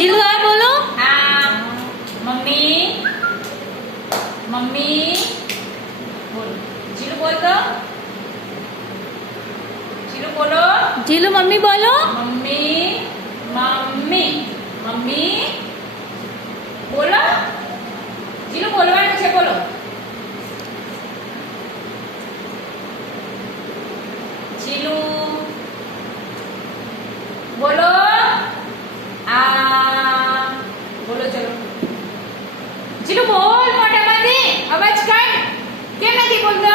જીલુ આ બોલો. હા મમ્મી મમ્મી બોલ જીલુ બોલ તો જીલુ બોલો જીલુ મમ્મી બોલો. મમ્મી મમ્મી મમ્મી બોલો જીલુ બોલવાનું છે બોલો જીલુ બોલો આ બોલો ચલો જીલુ બોલ મોઢામાંથી અવાજ કાઢ કેમ નથી બોલતો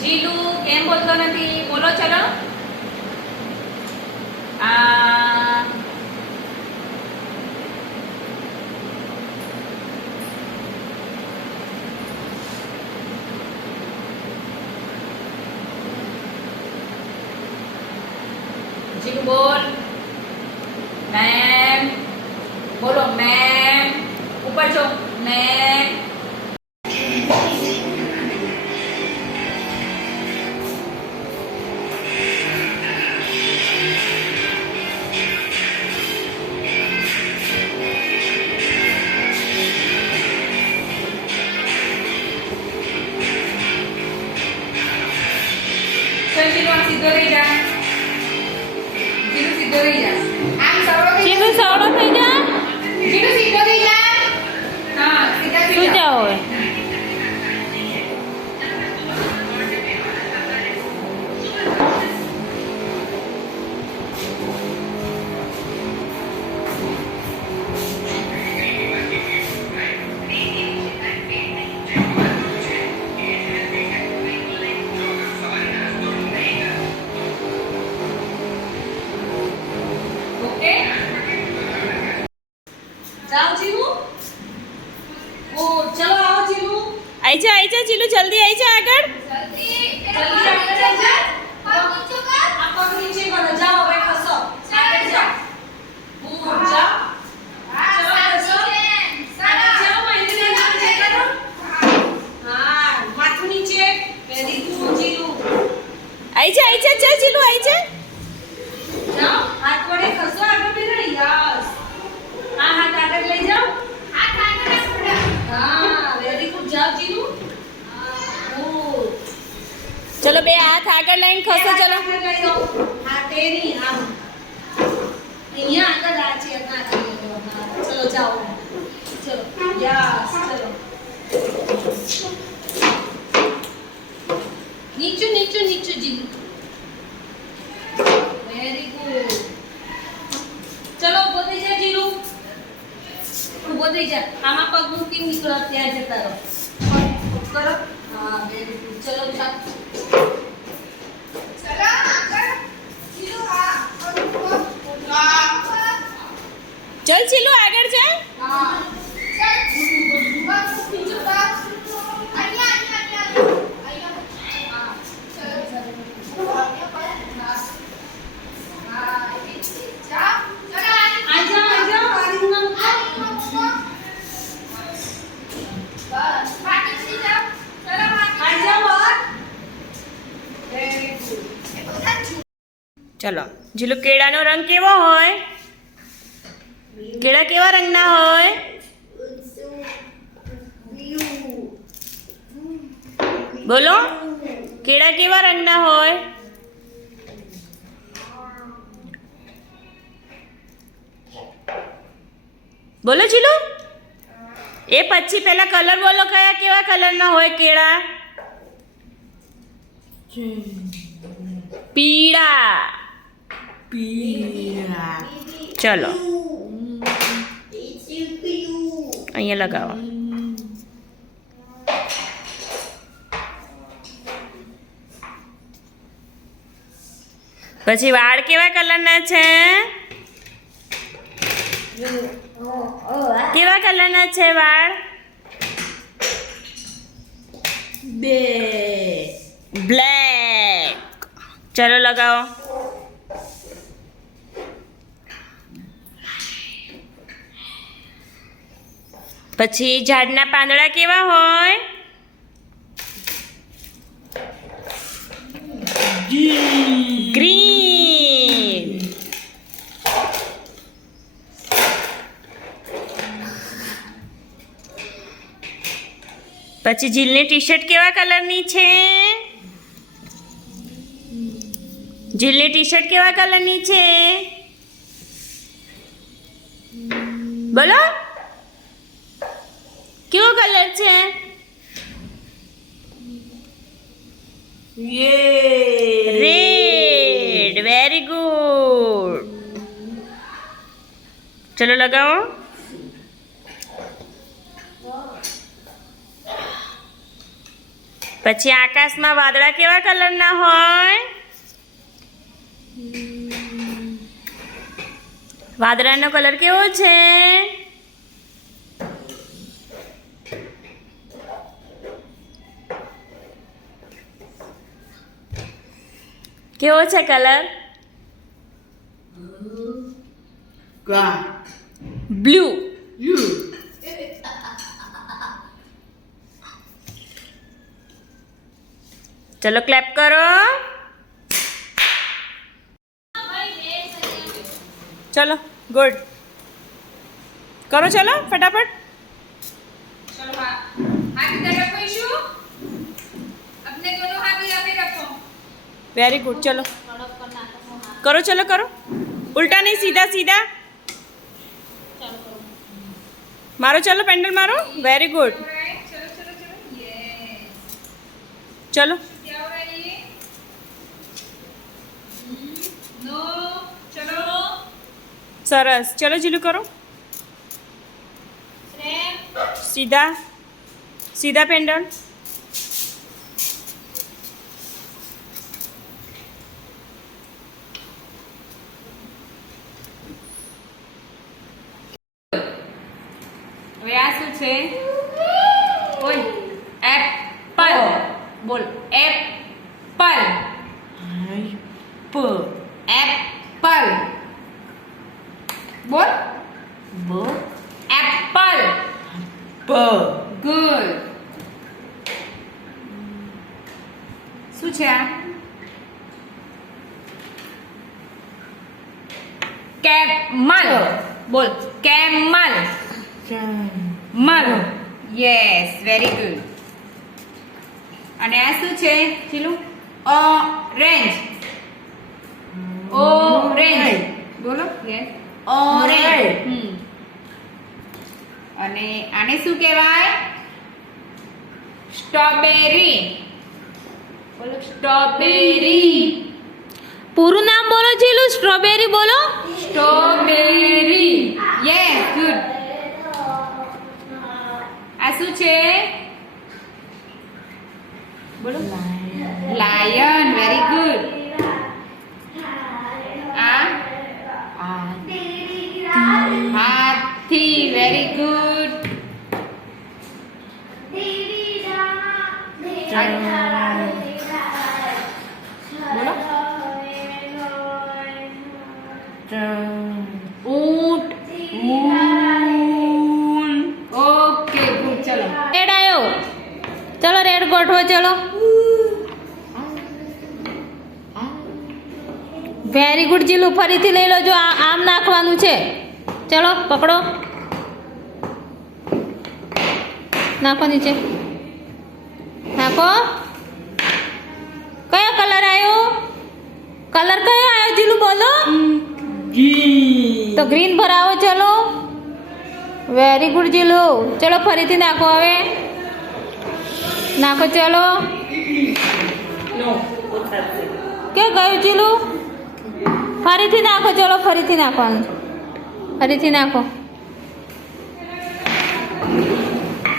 જીલુ કેમ બોલતો નથી બોલો ચલો આ જીલુ બોલ મેમ બોલો મેમ ઉપર જો મેમ ચલ જીલુ આમ સીધો રહી જા જીલુ સીધો રહી જા આમ સવડો થઈ જીલુ સવડો થઈ જા. જીલુ સીધો રહી જા હા સીધા થઈ તું જા જા હવે. ઓકે જાઓ જીલુ ઓ ચલો આવો જીલુ આઈ જા જીલુ જલ્દી આઈ જા આગળ. જલ્દી આગળ જા આ પગ નીચે કરો જાઓ હવે ખસો આગળ જાઓ ઊભું જાઓ ચલો ખસો આગળ જાઓ મહિને નીચે કરો હા માથું નીચે વેરી ગુડ જીલુ આઈ જા જા જીલુ આઈ જા. જાઓ હાથ વડે ખસો આગળ બેઠા યસ આ હાથ આગળ લઈ જાઓ હા વેરી ગુડ જાઓ જીલુ ગુડ ચલો બે હાથ આગળ લઈને ખસો ચલો. હા તેની આમ અહીંયા આગળ આ છે ના છે હા ચલો જાઓ ચલો યસ ચલો નીચું નીચું નીચું જીલુ વેરી ગુડ ચલો ઉભો થઈ જા જીલુ ઉભો થઈ જા આમાં પગ મૂકી નીકળો ત્યાં જતા રહો કરો હા વેરી ગુડ ચલો જા ચલ જીલુ આગળ જા. હા ચલો જીલુ કેળાનો રંગ કેવો હોય? કેળા કેવા રંગના હોય? બોલો કેળા કેવા રંગના હોય? બોલો જીલુ એ પછી પેલા કલર બોલો કયા કેવા કલરના હોય કેળા? પીળા. પીળા. ચલો અહીંયા લગાવો. પછી વાળ કેવા કલરના છે? કેવા કલરના છે વાળ? બ્લેક. ચલો લગાવો. પછી ઝાડના પાંદડા કેવા હોય? ગ્રીન. પછી જીલની ટી શર્ટ કેવા કલરની છે? જીલની ટી શર્ટ કેવા કલરની છે? બોલો, કેવો કલર છે? રેડ. Very good. ચલો લગાવો. પછી આકાશમાં વાદળા કેવા કલરના હોય? વાદળાનો કલર કેવો છે? કેવો છે કલર? બ્લુ. ચલો ક્લેપ કરો. ચલો ગુડ. કરો ચલો ફટાફટ. चलो हाथ इधर रखो ईशु, अपने दोनों हाथ यहाँ पे रखो. Very good. ચલો કરો. ચલો કરો. ઉલ્ટા નહીં, સીધા સીધા મારો. ચલો પેન્ડલ મારો. Very good. Alright, चलो चलो चलो. Yes. ચલો. क्या हो रहा है ये? No. चलो. સરસ. ચલો જીલુ કરો. Frame. સીધા સીધા પેન્ડલ. હવે આ શું છે? ઓય, એપલ. બોલ એપલ. એપલ. બોલ એપલ. ગુડ. શું છે આ? કેમલ. બોલ કેમલ. મલ. Yes, very good. અને આ શું છે ચીલું? ઓરેન્જ. ઓરેન્જ. બોલો. Yes, orange. અને આને શું કહેવાય? સ્ટ્રોબેરી. બોલો સ્ટ્રોબેરી. પૂરું નામ બોલો જીલુ. સ્ટ્રોબેરી બોલો. સ્ટ્રોબેરી. Yes, good. આ શું છે? બોલો લાયન. Very good. આ હાથી. Very good. બોલો ઊંટ. Okay good. ચલો રેડ આવ્યો. ચલો રેડ ગોઠવો. ચલો વેરી ગુડ જીલુ. ફરીથી લઈ લો. જો આમ નાખવાનું છે. ચલો પકડો. નાખો નીચે. નાખો. કયો કલર આવ્યો? કલર કયો આવ્યો જીલુ બોલો? તો ગ્રીન ભરાવો. ચલો વેરી ગુડ જીલુ. ચલો ફરીથી નાખો. હવે નાખો. ચલો કે ગયું જીલુ? ફરીથી નાખો. ચલો ફરીથી નાખવાનું. ફરીથી નાખો.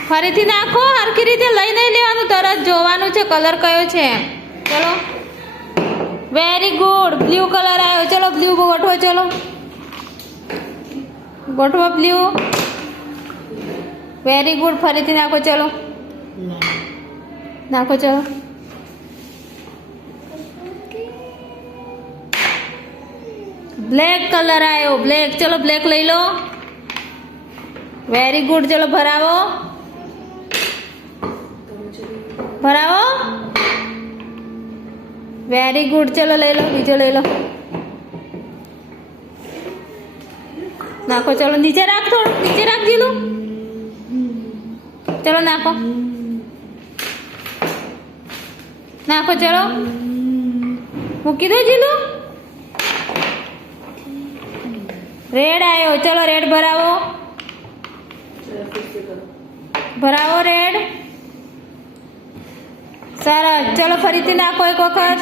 ફરીથી નાખો. હરખી રીતે લઈ નહીં લેવાનું. તરત જોવાનું છે કલર કયો છે. ચલો વેરી ગુડ. બ્લુ કલર આવ્યો. ચલો બ્લુ ગોઠવો. ચલો ગોઠવો બ્લુ. Very good. ફરીથી નાખો. ચલો નાખો. ચલો બ્લેક કલર આવ્યો. બ્લેક. ચલો બ્લેક લઈ લો. Very good. ચલો ભરાવો. ભરાવો. Very good. ચલો લઈ લો. બીજો લઈ લો. નાખો. ચલો નીચે રાખ. થોડું નીચે રાખ જીલુ. ચલો નાખો. નાખો ચલો મૂકી દો જીલુ રેડ આવ્યો ચલો રેડ ભરાવો ભરાવો રેડ સરસ ચલો ફરીથી નાખો એક વખત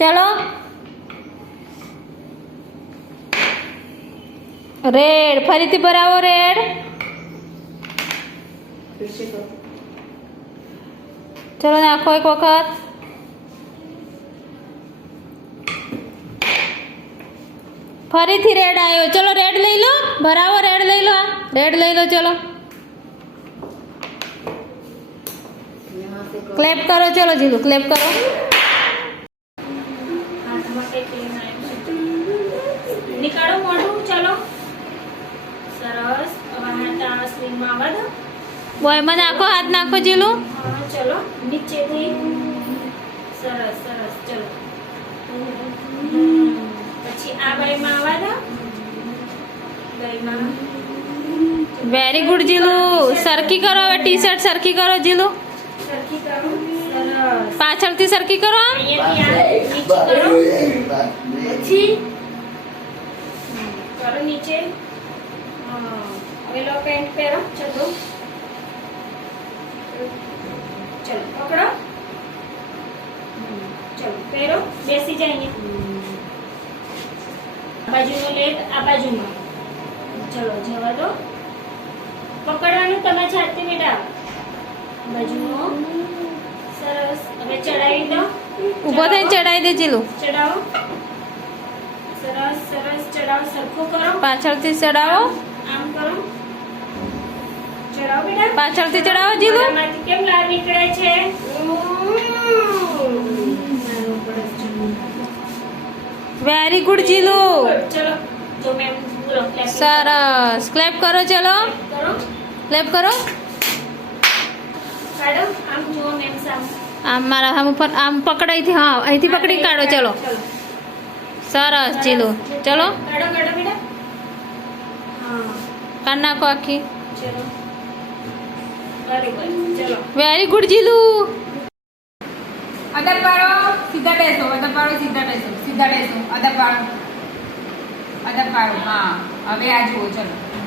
ચલો રેડ ફરીથી ભરાવો રેડ ચલો નાખો એક વખત ફરીથી રેડ આવ્યો ચલો રેડ લઈ લો ભરાવો રેડ લઈ લો ચલો ક્લેપ કરો ચલો જીલુ ક્લેપ કરો હાથમાં કંઈક લઈને આવ્યું છે. નીકાળો મોઢું ચલો સરસ હવે હાથ આ સ્લીમમાં આવવા દો બોયમાં નાખો હાથ નાખો જીલુ હા ચલો નીચેથી સરસ સરસ ચલો પછી આ બાઈમાં આવવા દો બાઈમાં વેરી ગુડ જીલુ સરખી કરો હવે ટી શર્ટ સરખી કરો જીલુ સરખી કરો સરસ પાછળથી સરખી કરો અહીંયાથી આ નીચે કરો પછી કરો નીચે હા હવે લો પેન્ટ પહેરો ચલો ચલો પકડો ચલો પહેરો બેસી જાય અહીંયા આ બાજુનો લેગ આ બાજુનો ચલો જવા દો પકડવાનું તમે જાતે બેટા આ બાજુનો સરસ હવે ચડાવી દો ઊભો થઈને ચડાવી દે જીલુ ચડાવો સરસ સરસ ચડાવો સરખું કરો પાછળથી ચડાવો આમ કરો ચડાવો બેટા પાછળથી ચડાવો જીલુ આમાંથી કેમ લાર નીકળે છે વેરી ગુડ જીલુ ચલો જો મેમ બોલો clap સરસ ક્લેપ કરો ચલો કરો ક્લેપ કરો કાઢો આમ જુઓ મેમ સામ આમ મારા આમ ઉપર આમ પકડાઈથી હા અહીંથી પકડી કાઢો ચલો સરસ જીલુ ચલો કાઢો કાઢો બેટા હા કાઢ નાખો આખી ચલો બરોબર ચલો વેરી ગુડ જીલુ અદબ પાડો સીધા બેસો અદબ પાડો સીધા બેસો અદબ પાડો હા હવે આ જુઓ ચલો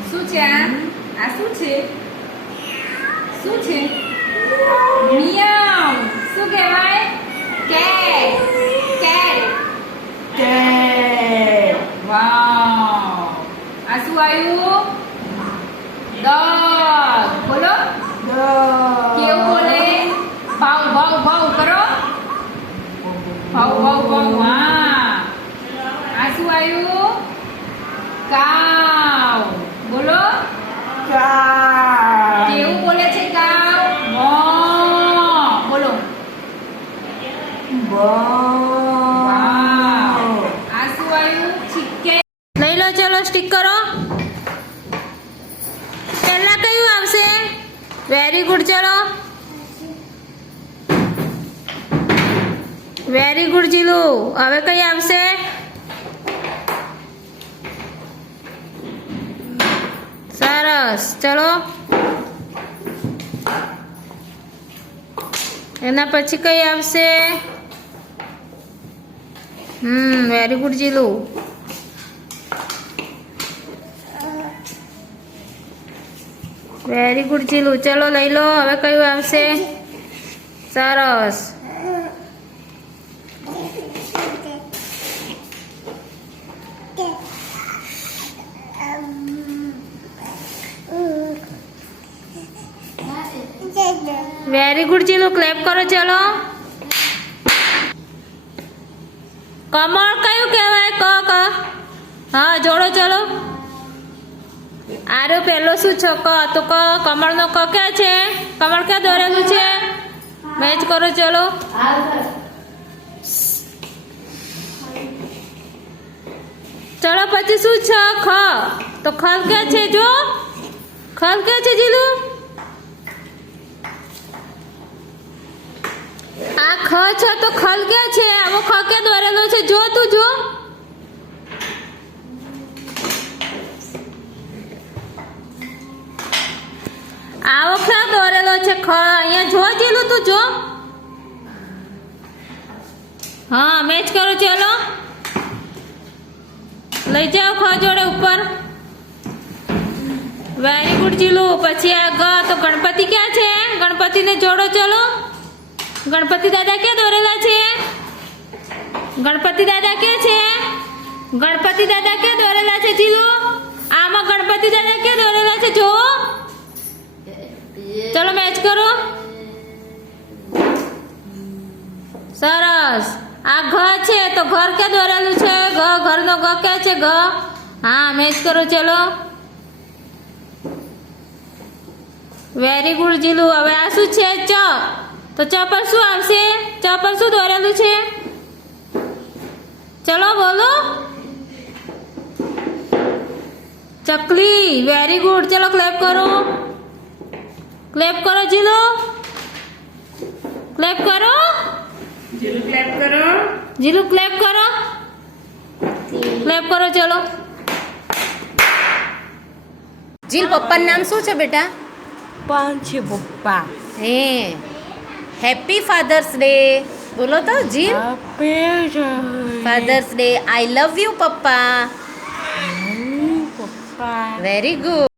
શું છે આ શું છે મિયાઉ શું કહેવાય કેટ વાવ આ શું આવ્યું ડોગ બોલો કેવું બોલે ભાવ કરો ભાવ હા આ શું આવ્યું કાવ બોલો કેવું બોલે છે કાવ બોલો વાવ આ શું આવ્યું ચિકન લઈ લો ચલો સ્ટીક કરો પહેલા કયું આવશે વેરી ગુડ ચલો વેરી ગુડ જીલુ હવે કઈ આવશે સરસ ચલો એના પછી કઈ આવશે very good Jilu very good Jilu ચલો લઈ લો હવે કયું આવશે સરસ વેરી ગુડ જીલુ ક્લેપ કરો ચલો કમળ કયું કહેવાય ક હા જોડો ચલો આરો પહેલો શું છે ક તો કમળનો ક ક્યાં છે કમળ ક્યાં દોરેલું છે મેચ કરો ચલો ચલો પછી શું છે ખ તો ખલ ક્યાં છે જો ખલ ક્યાં છે જીલુ આ ખ છે તો ખલ ક્યાં છે આવો ખ ક્યાં દોરેલો છે જો તું જો આવો ક્યાં દોરેલો છે અહીંયા જો જીલું તું જો. હા મેચ કરો ચલો. લઈ જાઓ ખ જોડે ઉપર. Very good Jilu. પછી આ ગ તો ગણપતિ ક્યાં છે? ગણપતિને જોડો ચલો. ગણપતિ દાદા ક્યાં દોરેલા છે? ગણપતિ દાદા ક્યાં છે? ગણપતિ દાદા ક્યાં દોરેલા છે જીલું? આમાં ગણપતિ દાદા ક્યાં દોરેલા છે જો. ચલો મેચ કરો. સરસ. આ ઘર છે તો ઘર ક્યાં દોરેલું છે? ઘરનો ઘ ક્યાં છે? ઘ. હા મેચ કરો ચલો. Very good Jilu. હવે આ શું છે? ચ. તો ચ પર શું આવશે? ચ પર શું દોરેલું છે? ચલો બોલો. ચકલી. Very good. ચલો ક્લેપ કરો. ક્લેપ કરો જીલો. ક્લેપ કરો. જીલું ક્લેપ કરો. જીલું ક્લેપ કરો. ક્લેપ કરો ચલો. જીલ પપ્પાનું નામ શું છે બેટા? પાંચે પપ્પા. હે હેપી ફાધર્સ ડે બોલો તો જીલ. Father's Day. I love you પપ્પા. પપ્પા. Very good.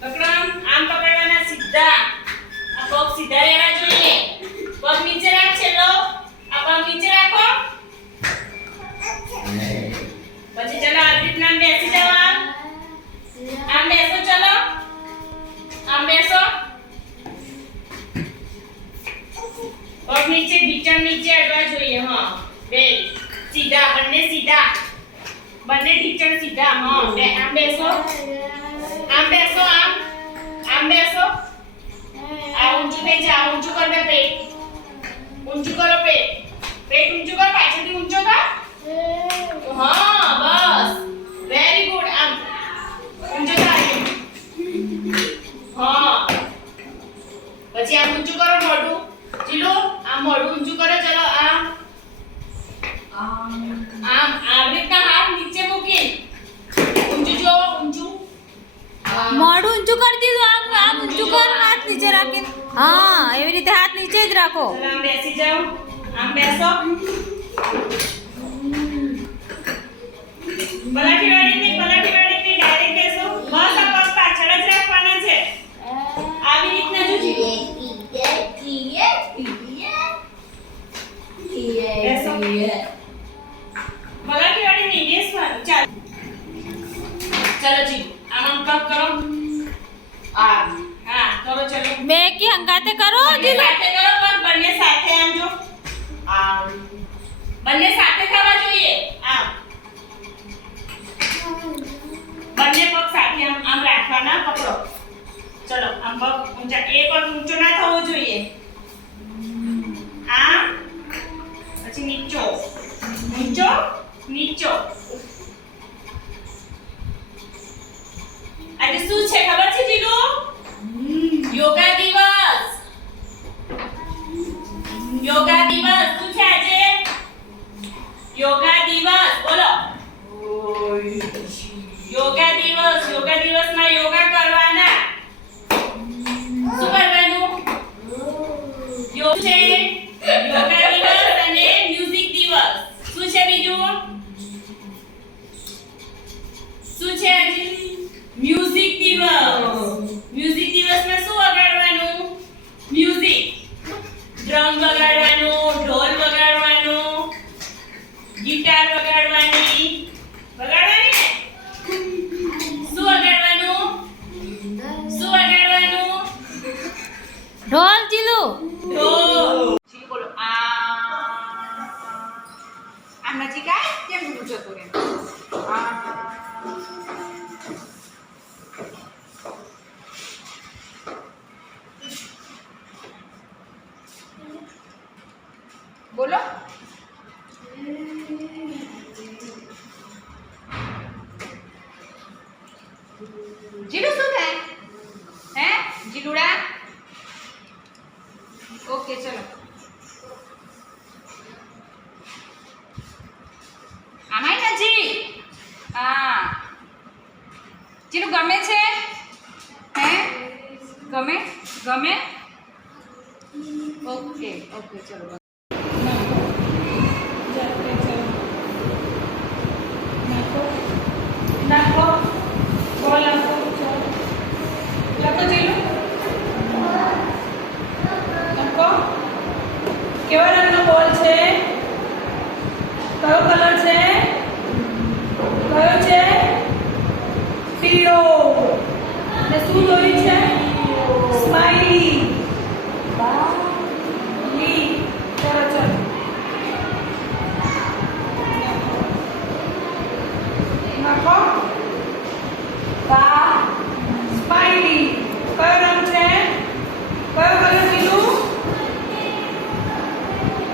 પકડો આમ પકડવાના સીધા. આ પગ સીધા રહેવા જોઈએ. પગ નીચે રાખ છેલ્લો. આ પગ નીચે રાખો. પછી ચલો આવી રીતના આમ બેસી જાઓ. આમ બેસો ચલો. આમ બેસો. પગ નીચે ઢીચણ નીચે અડવા જોઈએ. હા બે સીધા બંને સીધા. બંને ઢીચણ સીધા. હા બે આમ બેસો. આમ બેસો. આમ બેસો. આ ઊંચું થઈ જા. ઊંચું કર બે પેટ. ઊંચું કરો પેટ. પેટ ઊંચું કર. પાછળથી ઊંચો કર. હા બસ વેરી ગુડ. આમ ઊંચો કર. હા પછી આમ ઊંચું કરો મોઢું. ચીલો આમ મોઢું ઊંચું કરો. ચલો આમ આવી રીતના હાથ નીચે મૂકી. ઊંચું જો. ઊંચું. મોઢું ઊંચું કરી દીધું. આમ ઊંચું કર. હાથ નીચે રાખીને. હા એવી રીતે હાથ નીચે જ રાખો. ચલો આમ બેસી જાઓ. આમ બેસો. પલાઠી વાળીને ડાયરેક્ટ બેસો. બસ આ પગ પાછળ જ રાખવાના છે. આવી રીતના જો જીવો. બેસો. પલાઠી વાળીને બેસવાનું. ચાલ ચલો જીવો. આમ પગ કરો. હા કરો ચલો. બે કી હંગાતે કરો બંને જીલું. સાથે કરો પણ બંને સાથે આમ જો. આમ બંને સાથે થવા જોઈએ. આમ બંને પગ સાથે આમ રાખવાના. પકડો. ચલો આમ પગ ઊંચા. એ પગ ઊંચો ના થવો જોઈએ. આમ પછી નીચો. ઊંચો નીચો. આજે શું છે ખબર છે જીલુ? યોગા દિવસ. યોગા દિવસ શું છે આજે? યોગા દિવસ બોલો. યોગા દિવસ. યોગા દિવસમાં યોગા કરવાના. શું કરવાનું? યોગ છે યોગા દિવસ અને મ્યુઝિક દિવસ. શું છે બીજું? શું છે આજે? મ્યુઝિક દિવસ. મ્યુઝિક દિવસમાં શું વગાડવાનું? મ્યુઝિક. ડ્રમ વગાડવાનું, ઢોલ વગાડવાનું, ગિટાર વગાડવાની. વગાડવાની ને? શું વગાડવાનું? શું વગાડવાનું? ઢોલ જીલું. ઢોલ. ચીલું બોલો. આમ નજીક આય. કેમ ઊંચું જતું રહે? બોલો. જીલુ શું થાય? હે જીલુડા? ઓકે ચલો. આમાય નજીક. હા જીલુ ગમે છે? હે ગમે? ગમે? ઓકે ચલો નાખો જાતે ચલો નાખો નાખો બોલ નાખો ચલો લખો જીલું નાખો કેવા રંગનો બોલ છે કયો કલર છે કયો છે પીળો ને શું દોરી છે સ્માઈલી લી ચલો ચલો નાખો બા સ્માઈલી કયો રંગ છે કયો કલર લીલું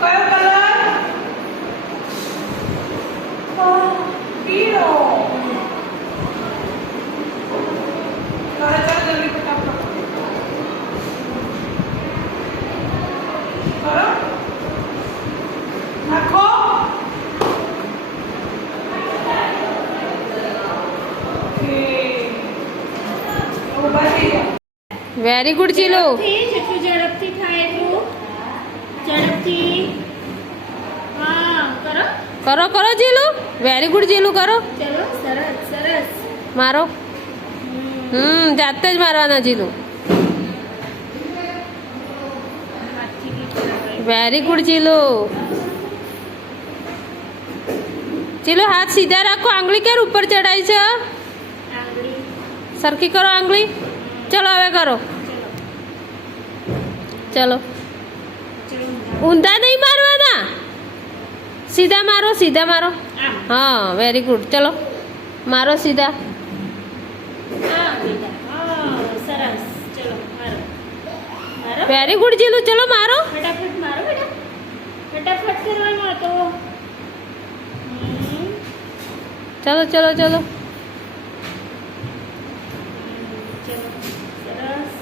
કયો કલર પીળો ચલો ચલો જલ્દી ફટાફટ કરો નાખો ઉભા થઈ જાઓ વેરી ગુડ જીલુ. જેટલું ઝડપથી થાય એટલું ઝડપથી હા કરો કરો કરો જીલુ. વેરી ગુડ જીલુ કરો. ચલો સરસ સરસ મારો. જાતે જ મારવાના જીલુ. હાથથી બી કરાવાય. Very good Jilu. જીલુ હાથ સીધા રાખો. આંગળી કેર ઉપર ચડાય છે. આંગળી સરખી કરો આંગળી. ચલો હવે કરો. ચલો ચલો ઊંધા નહીં મારવાના. સીધા મારો સીધા મારો. આમ હા વેરી ગુડ. ચલો મારો સીધા. હા બેટા હા સરસ ચલો મારો મારો વેરી ગુડ જીલુ. ચલો મારો. ફટાફટ મારો બેટા ફટાફટ કરવાનો હતો ચલો ચલો ચલો. ચલો સરસ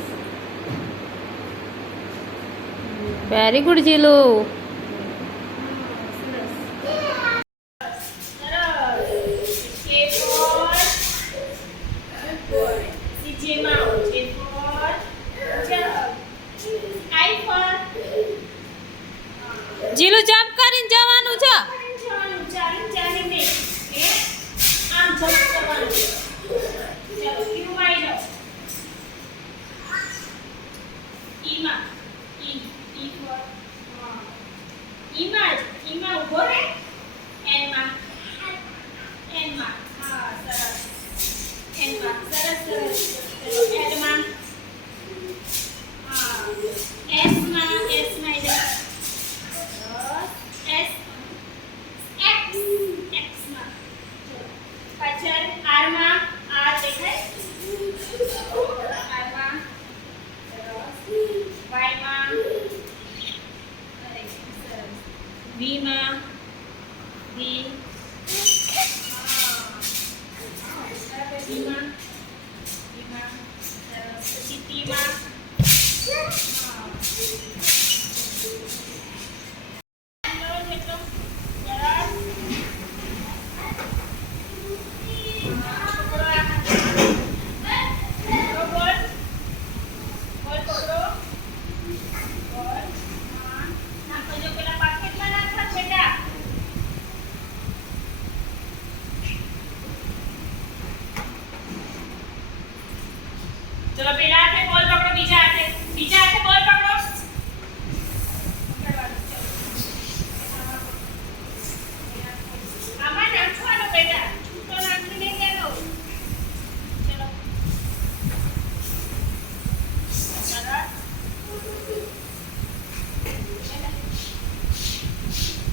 વેરી ગુડ જીલુ. સરસ સરસ કે for good boy CJ Mau જે ફોર ચલો આઈ ફોર જીલુ જમ્પ કરીને જવાનું છે. ચાલી ચાલીને એ આમ જમ્પ કરવાનું ચલો you I no ઈમાં E for ઈમાં ઉભો રહે એનમાં હા સરસ એનમાં સરસ સરસ ચલો એનમાં હા એસમાં ઇધર એસ એક્સમાં ચલો પાછળ આરમાં આર દેખાય આરમાં સરસ વાયમાં અરે સરસ વીમાં વી વીમાં સરસ પછી ટીમાં ચલો પેલા હાથે બોલ પકડો બીજા હાથે બોલ પકડો આમાં નાખવાનો બેટા તો નાખી નહીં દેનો ચલો સરસ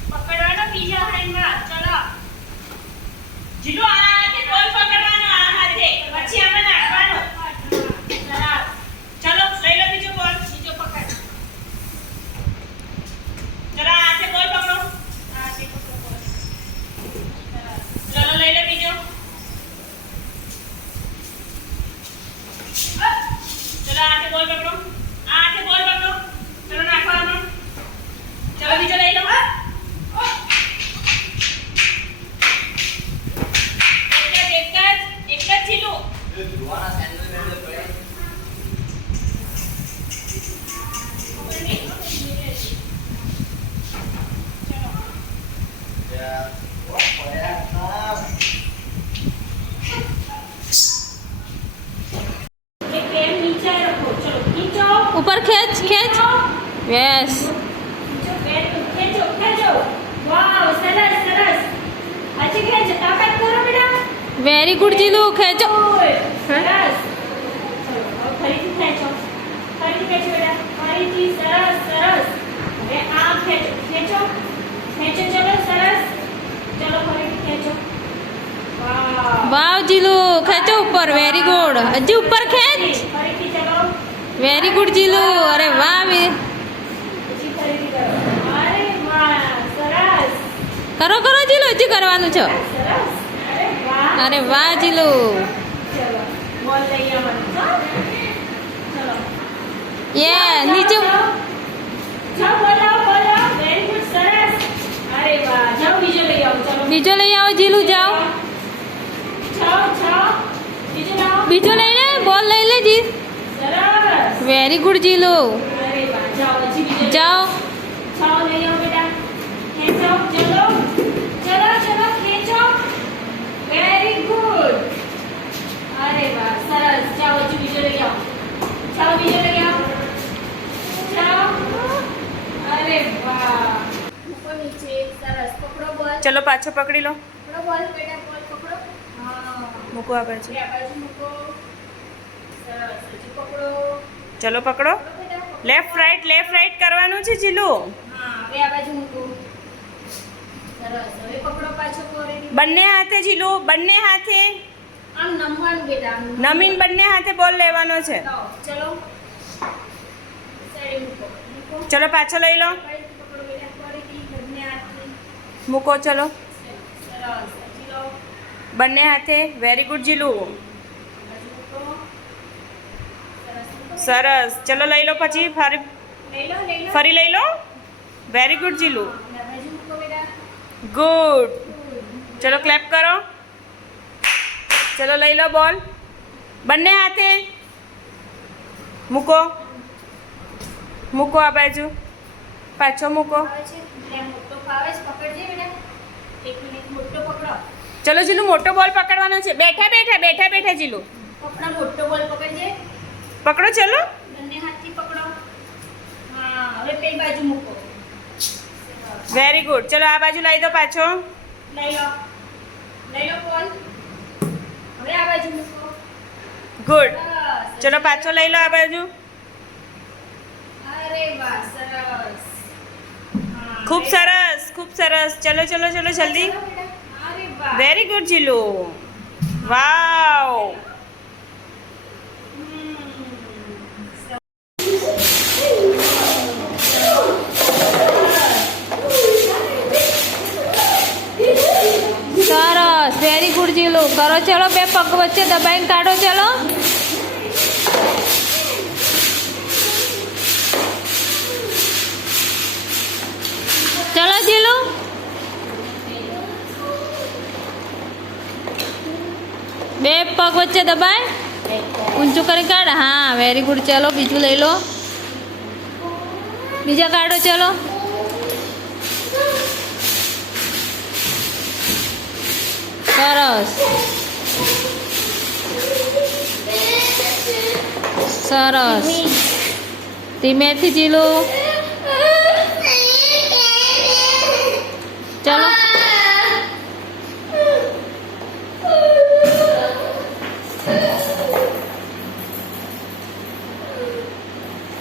પકડવાનો બીજા હાથમાં ચલો જીલો આ હાથે બોલ પકડવાનો આ હાથે પછી આમાં નાખવાનો ચલો લઈ લો બીજો બોલ બીજો પકડ ચલો આ હાથે બોલ પકડો આ હાથે પકડો બોલ ચલો લઈ લો બીજો ચલો આ હાથે બોલ પકડો આ હાથે બોલ પકડો ચલો નાખવાનો ચલો બીજો લઈ લો યસ વેરી ગુડ ખેંચો ખેંચો વાવ સરસ સરસ હજી ખેંચો તાકાત કરો બેટા વેરી ગુડ જીલુ ખેંચો સરસ ચલો ફરીથી ખેંચો બેટા ફરીથી સરસ સરસ હવે આ ખેંચો ખેંચો ખેંચો ચલો સરસ ચલો ફરીથી ખેંચો વાવ વાવ જીલુ ખેંચો ઉપર વેરી ગુડ હજી ઉપર ખેંચ ફરીથી ચલો વેરી ગુડ જીલુ અરે વાહ હજી ફરીથી કરો અરે વાહ સરસ કરો કરો જીલુ હજી કરવાનું છે સરસ અરે વાહ અરે વાહ જીલુ ચલો બોલ લઈ આવવાનું ચલો યે નીચે જાઓ બોલાવો વેરી ગુડ સરસ અરે વાહ જાઓ બીજો લઈ આવો ચલો બીજો લઈ આવો જીલુ જાઓ જાઓ બીજો લાવો બીજો લઈ લે બોલ લઈ લે જી સરસ વેરી ગુડ જીલુ અરે વાહ જાઓ હજી બીજો જાઓ જાઓ લઈ આવો બેટા ખેંચો ચલો ખેંચો વેરી ગુડ અરે વાહ સરસ જાઓ હજી બીજો લઈ આવો જાઓ બીજો લઈ આવો જાઓ અરે વાહ મૂકો નીચે સરસ પકડો બોલ ચલો પાછો પકડી લો પકડો બોલ બેટા બોલ પકડો હા મૂકો આ બાજુ આ બાજુ મૂકો સરસ હજી પકડો ચલો પકડો પકડો બેટા પકડો. લેફ્ટ રાઈટ કરવાનું છે જીલુ હા હવે આ બાજુ મૂકો સરસ હવે પકડો પાછો કોરેની બંને હાથે જીલુ બંને હાથે આમ નમવાનું બેટા આમ નમીન બંને હાથે બોલ લેવાનો છે લાવો, ચલો સાઈડે મૂકો ચલો પાછો લઈ લો ફરીથી પકડો બેટા ફરીથી બંને હાથથી મૂકો ચલો સરસ હજી લો બંને હાથે વેરી ગુડ જીલુ બાજુ મૂકો સરસ મૂકો. સરસ ચલો લઈ લો પછી ફરી લઈ લો ફરી લઈ લો વેરી ગુડ જીલુ આ બાજુ મૂકો બેટા ગુડ ચલો ક્લેપ કરો ચલો લઈ લો બોલ બંને હાથે મૂકો મૂકો આ બાજુ પાછો મૂકો આવે છે એટલે મોટો ફાવે છે પકડજે બેટા એક મિનિટ મોટો પકડો ચલો જીલુ મોટો બોલ પકડવાનો છે બેઠા જીલુ પકડો મોટો બોલ પકડજે પકડો ચલો બંને હાથથી પકડો હા હવે પેલી બાજુ મૂકો વેરી ગુડ ચલો આ બાજુ લઈ દો પાછો લઈ લો બોલ હવે આ બાજુ મૂકો ગુડ સરસ ચલો પાછો લઈ લો આ બાજુ અરે વાહ સરસ હા, ખૂબ સરસ ચલો જલ્દી ચલો બેટા. અરે વાહ વેરી ગુડ જીલુ વાવ સરસ વેરી ગુડ જીલુ કરો ચલો બે પગ વચ્ચે દબાઈને કાઢો ચલો ચલો જીલુ બે પગ વચ્ચે દબાય ઊંચું કરી કાઢ હા વેરી ગુડ ચલો બીજું લઈ લો બીજા કાઢો ચલો સરસ સરસ ધીમેથી જીલો ચલો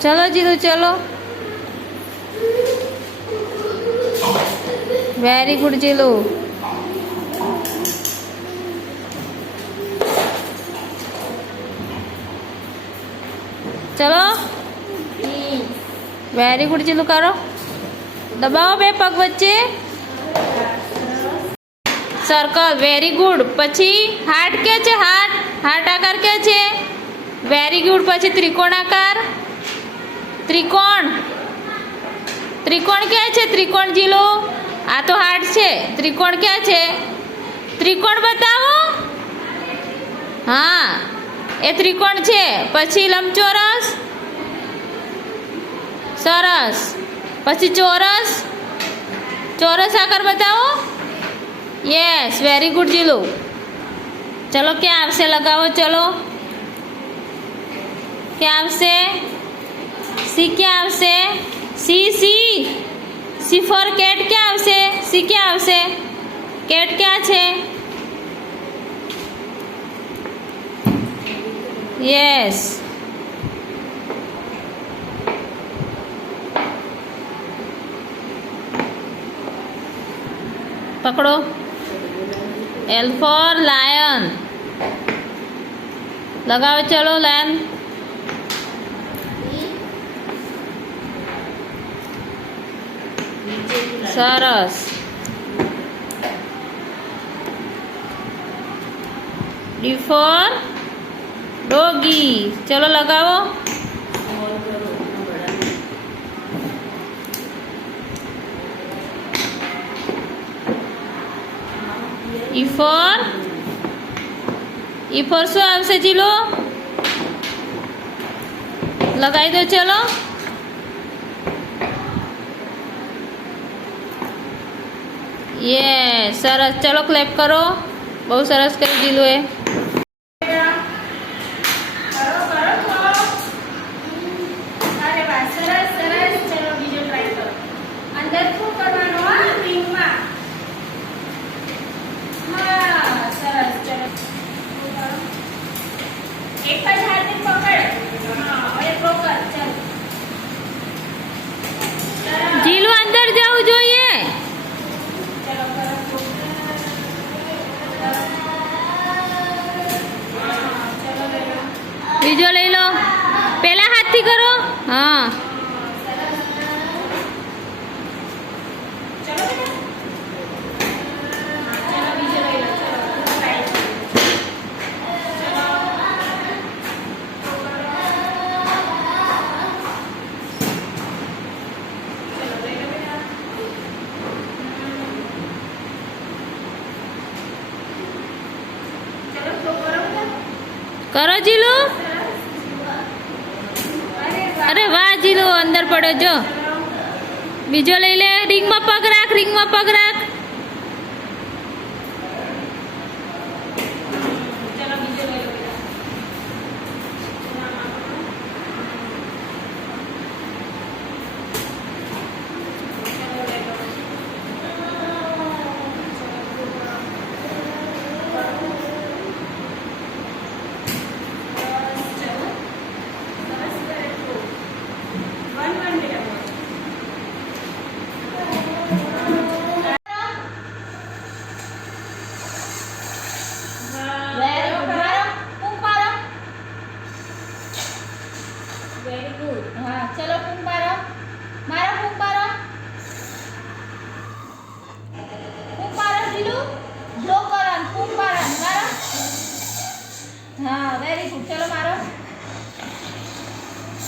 ચલો જીલુ ચલો વેરી ગુડ જીલુ ચલો વેરી ગુડ જીલુ કરો દબાવો બે પગ વચ્ચે સર્કલ વેરી ગુડ પછી હાર્ટ કે છે હાર્ટ આકાર કે છે વેરી ગુડ પછી ત્રિકોણાકાર ત્રિકોણ ક્યાં છે ત્રિકોણ જીલો આ તો હાર્ટ છે ત્રિકોણ ક્યાં છે ત્રિકોણ બતાવો હા એ ત્રિકોણ છે પછી લંબચોરસ સરસ પછી ચોરસ આકાર બતાવો યસ વેરી ગુડ જીલુ ચલો ક્યાં આવશે લગાવો ચલો ક્યાં આવશે સી ક્યાં આવશે સી ફોર કેટ ક્યાં આવશે? સી ક્યાં આવશે? કેટ ક્યાં છે? યસ. પકડો. L for lion. લગાવો ચલો લાયન. સરસ. D for doggy. ચલો લગાવો. ઈ ફોર શું આવશે જીલો? લગાવી દો ચલો. યે સરસ. ચલો ક્લેપ કરો. બહુ સરસ કરી દીધું એ. કરો છો. અરે વાહ, સરસ સરસ. ચલો બીજો ટ્રાય કરો. અંદર શું કરવાનું? હા, રિંગમાં. હા, સરસ. ચલો એક જ હાથે પકડ. હા, હવે પકડ. ચલો જીલો અંદર જવું જોઈએ. ચલો કરો. ચલો લઈ લો. બીજો લઈ લો. પેલા હાથથી કરો. હા. ચલો બેટા. ચલો બીજો લઈ લો. ચલો ટ્રાય કરો. ચલો લઈ લો બેટા. ચલો તો કરો બેટા. કરો જીલો. અરે વાહ. અરે વાહ જીલો, અંદર પડ્યો જો. બીજો લઈ લે. રિંગમાં પગ રાખ. રિંગમાં પગ રાખ. ચલો બીજો લઈ લો બેટા. ચલો લઈ લો. Very good. હા, ચલો ફૂંક મારો. મારો ફૂંક મારો. ફૂંક મારો જીલુ. બ્લો કરો અને ફૂંક મારો. મારો. હા, વેરી ગુડ. ચલો મારો.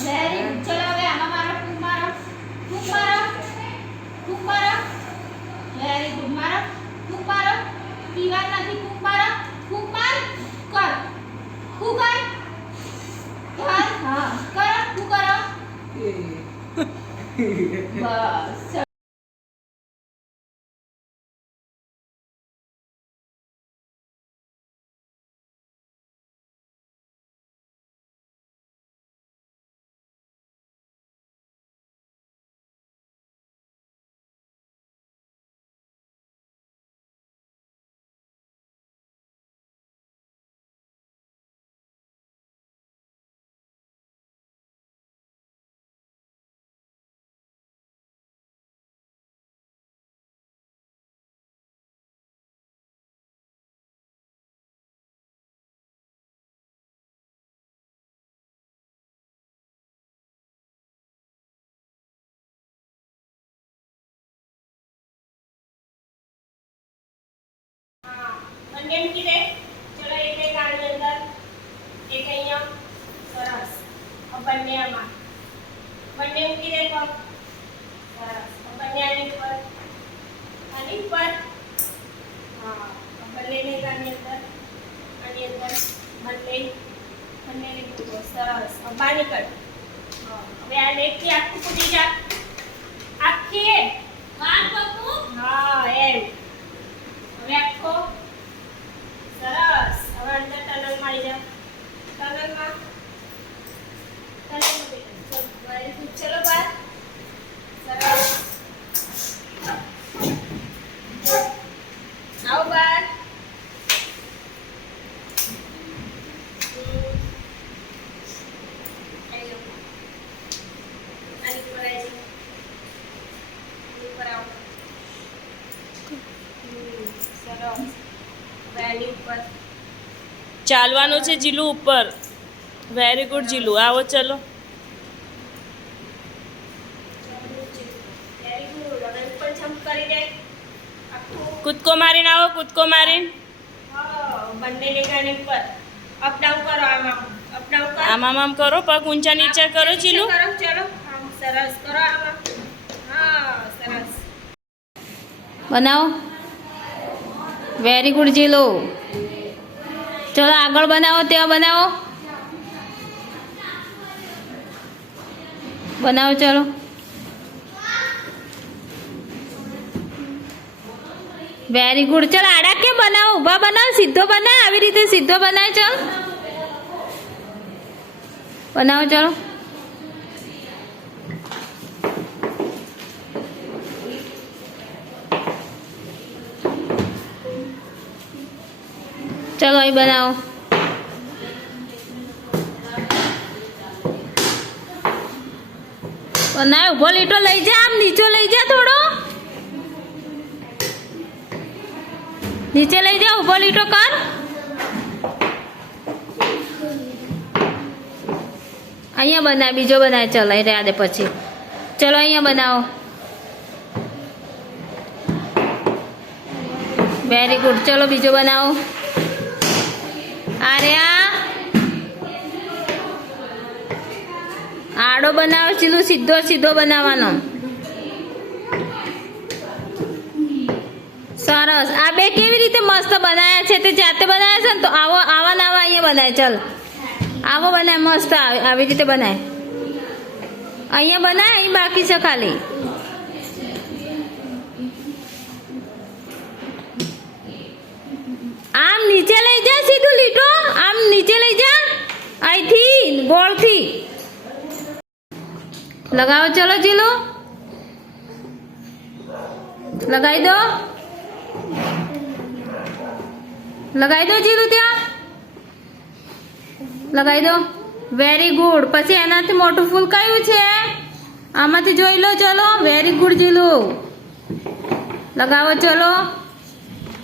Very good. ચલો હવે આમાં મારો ફૂંક મારો. ફૂંક મારો. ફૂંક મારો. Very good. મારો. ફૂંક મારો. પીવા નથી. ફૂંક મારો. ફૂંક માર. કર. ફૂંક કર. કર. હા, કરો. ફૂંક કરો. બસ. બંને મૂકી દે. ચલો એક એક આની અંદર, એક અહીંયા. સરસ. બંને આમાં. બંને મૂકી દે પગ. સરસ. બંને આની ઉપર. આની ઉપર. હા. બંનેને એક આની અંદર. આની અંદર. બંનેને મૂકો. સરસ. બહાર નીકળ. હા. હવે આ લેગથી આખું ફૂટી જા. આખી. વાર પકડું. હા, એમ. હવે આખો. સરસ. હવે અંદર ટનલ મારી જા. ટનલમાં. ચલો બહાર. સરસ હવે આની ઉપર ચાલવાનું છે જીલું ઉપર. Very good Jilu. આવો ચલો. વેરી ગુડ હવે ઉપર જમ્પ કરી દે આખું કૂદકો મારીને આવો. કૂદકો મારીને. બંને લેગાની ઉપર અપ ડાઉન કરો અપ ડાઉન કરો આમ કરો. પગ ઊંચા નીચા કરો જીલું. કરો ચલો આમ સરસ કરો આમાં હા સરસ બનાવો. વેરી ગુડ જીલો. ચલો આગળ બનાવો. ત્યાં બનાવો. બનાવો ચલો. Very good. ચલ આડા કે બનાવો. ઊભા બનાવ. સીધો બનાવ. આવી રીતે સીધો બનાવ. ચલ બનાવો ચલો. ચલો અહીં બનાવો. બનાવ. ઊભો લીટો લઈ જા. આમ નીચે લઈ જા. થોડો નીચે લઈ જા. ઊભો લીટો કર. અહીંયા બનાવ. બીજો બનાવ. ચલો અહીં રહ્યા દે પછી. ચલો અહીંયા બનાવો. Very good. ચલો બીજો બનાવો. આર્યા આડો બનાવો. ચીલું સીધો સીધો બનાવવાનો. સરસ. આ બે કેવી રીતે મસ્ત બનાવ્યા છે તે જાતે બનાવ્યા છે ને તો આવો આવા ને આવા અહીંયા બનાય. ચલ આવો બનાય. મસ્ત આવી રીતે બનાય. અહીંયા બનાય. અહીં બાકી છે ખાલી. આમ નીચે લઈ જા. સીધું લીટો આમ નીચે લઈ જા. અહીંથી ગોળથી લગાવો. ચલો જીલો લગાવી દો. લગાવી દો જીલું. ત્યાં લગાવી દો. Very good. પછી એનાથી મોટું ફૂલ કયું છે? આમાંથી જોઈ લો. ચલો વેરી ગુડ જીલું. લગાવો. ચલો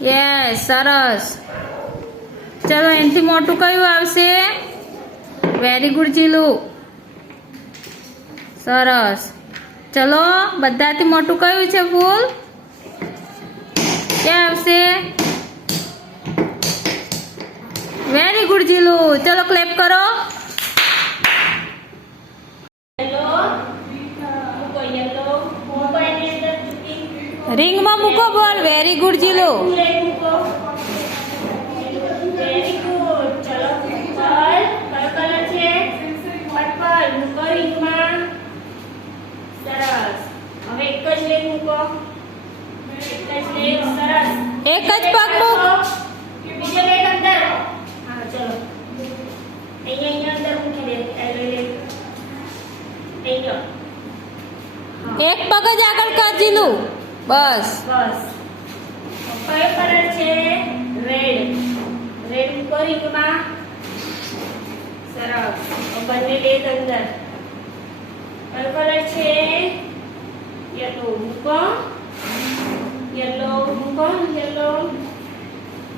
યસ સરસ. ચલો એનાથી મોટું કયું આવશે? Very good Jilu. સરસ. ચલો બધાથી મોટું કયું છે ફૂલ? ક્યાં આવશે? Very good જીલું. ચલો ક્લેપ કરો. યલો મૂકો યલો મૂકો એની અંદર ચૂકી રિંગમાં મૂકો બોલ. Very good Jilu. મૂકો વેરી ગુડ ચલો પર્પલ કયો કલર છે? પર્પલ મૂકો રિંગમાં. સરસ હવે એક જ લેગ મૂકો. એક જ લેગ. સરસ એક જ પગ મૂક. બીજો લેગ અંદર. હા ચલો અહીંયા અંદર મૂકી દે. અહીંયા એક પગ જ આગળ કર જીલું. બસ. બસ કયો કલર છે? રેડ. રેડ મૂકો રિંગમાં. સરસ બંને લેગ અંદર. કયો કલર છે? યલો મૂકો. યલો મૂકો. Yellow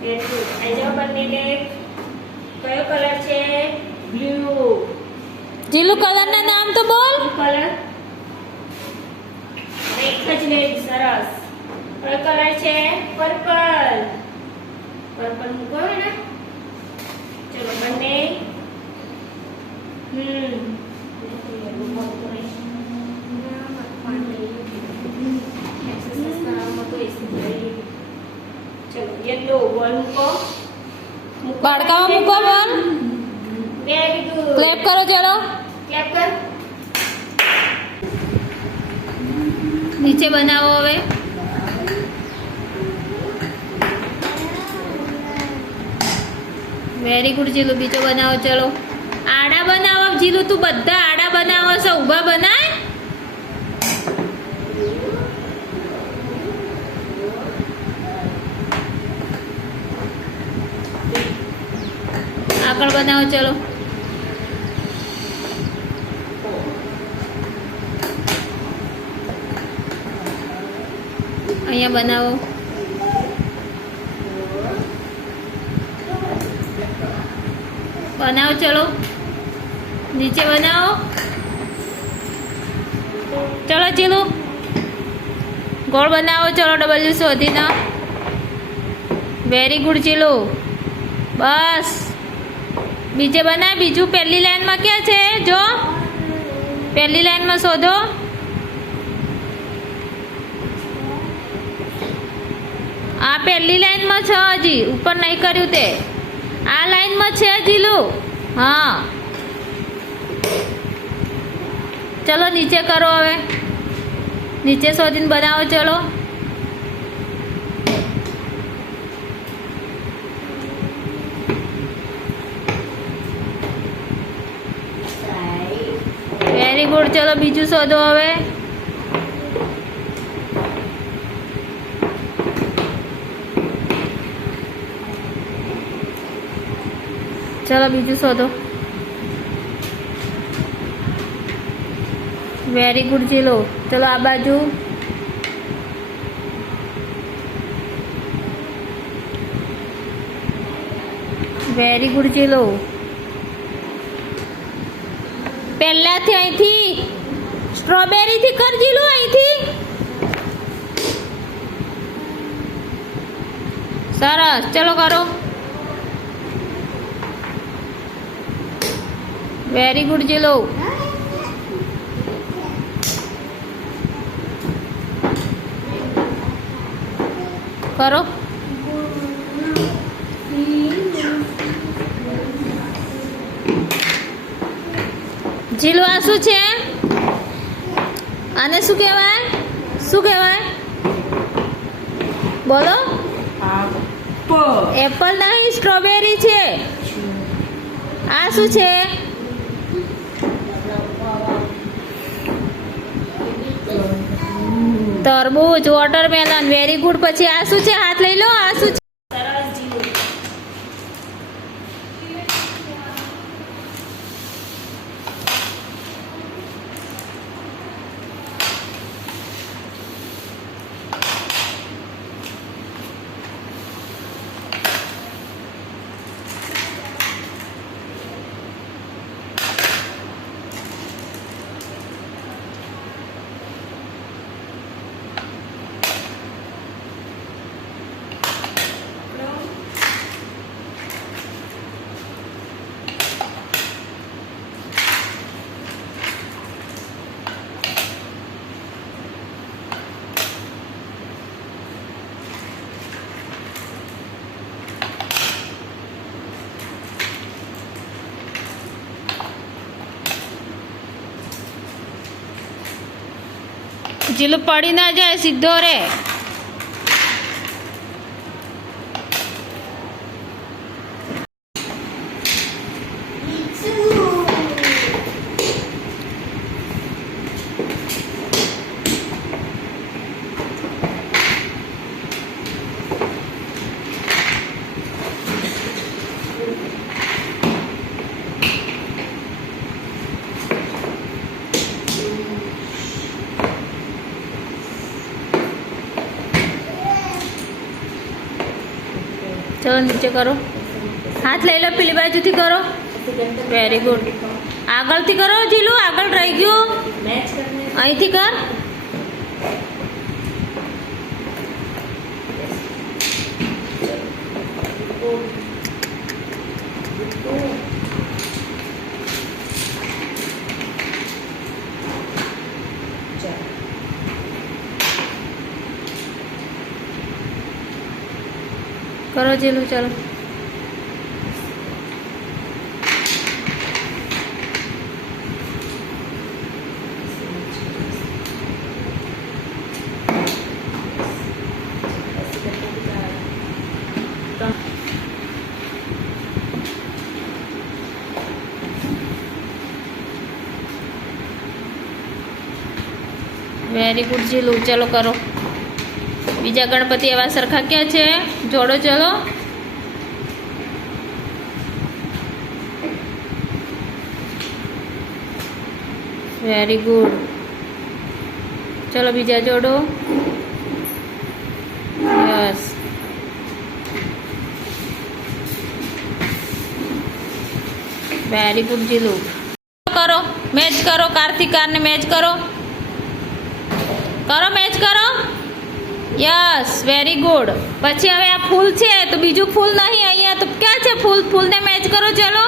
very good. આ જાઓ બંને લેગ. કયો કલર છે? બ્લુ. જીલું કલરના નામ તો બોલ. કલર એક જ લેગ. સરસ કયો કલર છે? પર્પલ. પર્પલ મૂકો ને. ચલો બંને ચલો યલો બોલ મૂકો. બાળકાઓ મૂકો બોલ. Very good. ક્લેપ કરો. ચલો ક્લેપ કર. નીચે બનાવો. હવે વેરી ગુડ જીલું. બીજો બનાવો. ચલો આડા બનાવો. જીલું તું બધા આડા બનાવો છો. ઊભા બનાય. આગળ બનાવો. ચલો અહીંયા બનાવો. બનાવો ચલો નીચે બનાવો ચલો ચીલુ ગોળ બનાવો ચલો ડબલ્યુ શોધીને વેરી ગુડ ચીલુ બસ બીજે બનાય બીજું પહેલી લાઈનમાં ક્યાં છે જો પહેલી લાઈનમાં શોધો આ પહેલી લાઈનમાં છે હજી ઉપર નહીં કર્યું તે આ લાઈનમાં છે જીલુ હા ચલો નીચે કરો હવે નીચે શોધીને બનાવો ચલો વેરી ગુડ ચલો બીજું શોધો હવે ચલો બીજું શોધો વેરી ગુડ ચલો ચલો આ બાજુ વેરી ગુડ ચલો પહેલાથી અહીંથી સ્ટ્રોબેરીથી કર જીલું અહીંથી સરસ ચલો કરો વેરી ગુડ ચલો કરો જીલો આ શું છે આને શું કહેવાય બોલો એપલ નહીં સ્ટ્રોબેરી છે આ શું છે તરબૂચ વોટરમેલન વેરી ગુડ પછી આ શું છે હાથ લઈ લો આ શું છે સરસ જીલું જીલું પડી ના જાય સીધો રે ચલો નીચે કરો હાથ લઈ લો પેલી બાજુથી કરો વેરી ગુડ આગળથી કરો જીલું આગળ રહી ગયું અહીંથી કર કરો જીલું ચલો વેરી ગુડ જીલું ચલો કરો બીજા ગણપતિ એવા સરખા ક્યાં છે જોડો ચલો વેરી ગુડ ચલો બીજા જોડો યસ વેરી ગુડ જીલુ. કરો મેચ કરો, કાર્તિકાને મેચ કરો, કરો મેચ કરો. Yes very good. પછી હવે આ ફૂલ છે તો બીજું ફૂલ નહીં, અહીંયા તો ક્યાં છે ફૂલ? ફૂલને મેચ કરો. ચલો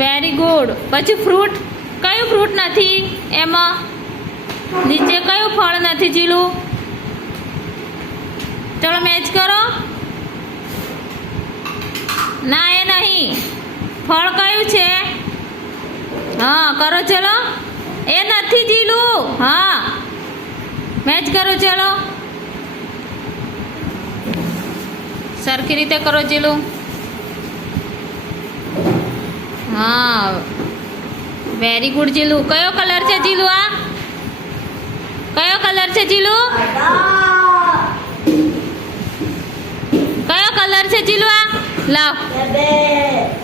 વેરી ગુડ. પછી ફ્રૂટ, કયું ફ્રૂટ નથી એમાં? નીચે કયું ફળ નથી જીલું? ચલો મેચ કરો. ના એ નહીં, ફળ કયું છે? હા કરો ચલો. એ નથી જીલું. હા મેચ કરો ચલો. સરખી રીતે કરો જીલું. હા વેરી ગુડ જીલું. કયો કલર છે જીલું? આ કયો કલર છે જીલું? કયો કલર છે જીલું? આ લાવ.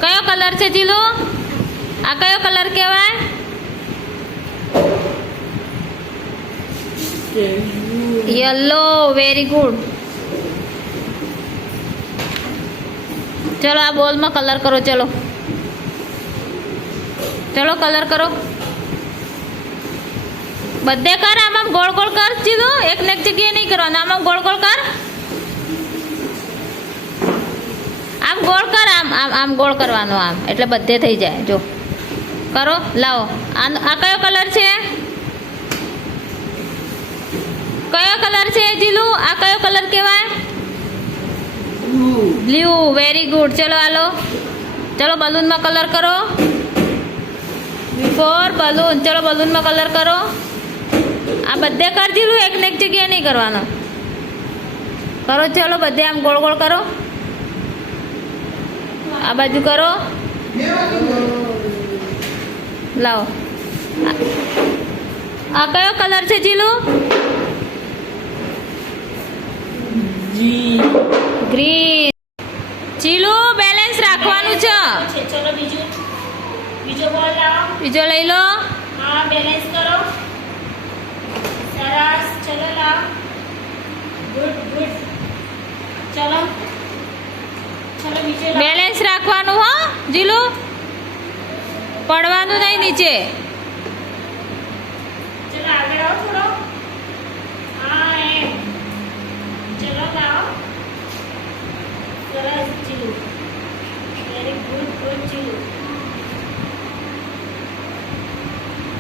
કયો કલર છે જીલું? આ કયો કલર કહેવાય? યલો. Very good. ચલો આ બોલમાં કલર કરો. ચલો ચલો કલર કરો. બધે કર. આમ ગોળ ગોળ કર જીલું. એક ને એક જગ્યાએ નહીં કરવાનું. આમ ગોળ ગોળ કર. આમ ગોળ કર. આમ ગોળ કરવાનું. આમ એટલે બધે થઈ જાય. જો કરો. લાવો. આ કયો કલર છે? કયો કલર છે જીલું? આ કયો કલર કહેવાય? બ્લુ. Very good. ચલો હાલો. ચલો બલૂનમાં કલર કરો. For balloon. ચલો બલૂનમાં કલર કરો. આ બધે કર જીલું. એક ને એક જગ્યાએ નહીં કરવાનો. કરો ચલો બધે આમ ગોળ ગોળ કરો. આ બાજુ કરો. લાવો. આ કયો કલર છે જીલું? ગ્રીન. જીલું બેલેન્સ રાખવાનું છે. ચલો બીજો બોલ લાવો. બીજો લઈ લો. હા બેલેન્સ કરો. સરસ. ચલો લાવો. Good good. ચલો ચલો બીજો લાવો. બેલેન્સ રાખવાનું હો જીલું. પડવાનું નહીં નીચે. ચલો આગળ આવો થોડો. હા એમ. ચલો લાવો. સરસ Jilu. Very good good Jilu.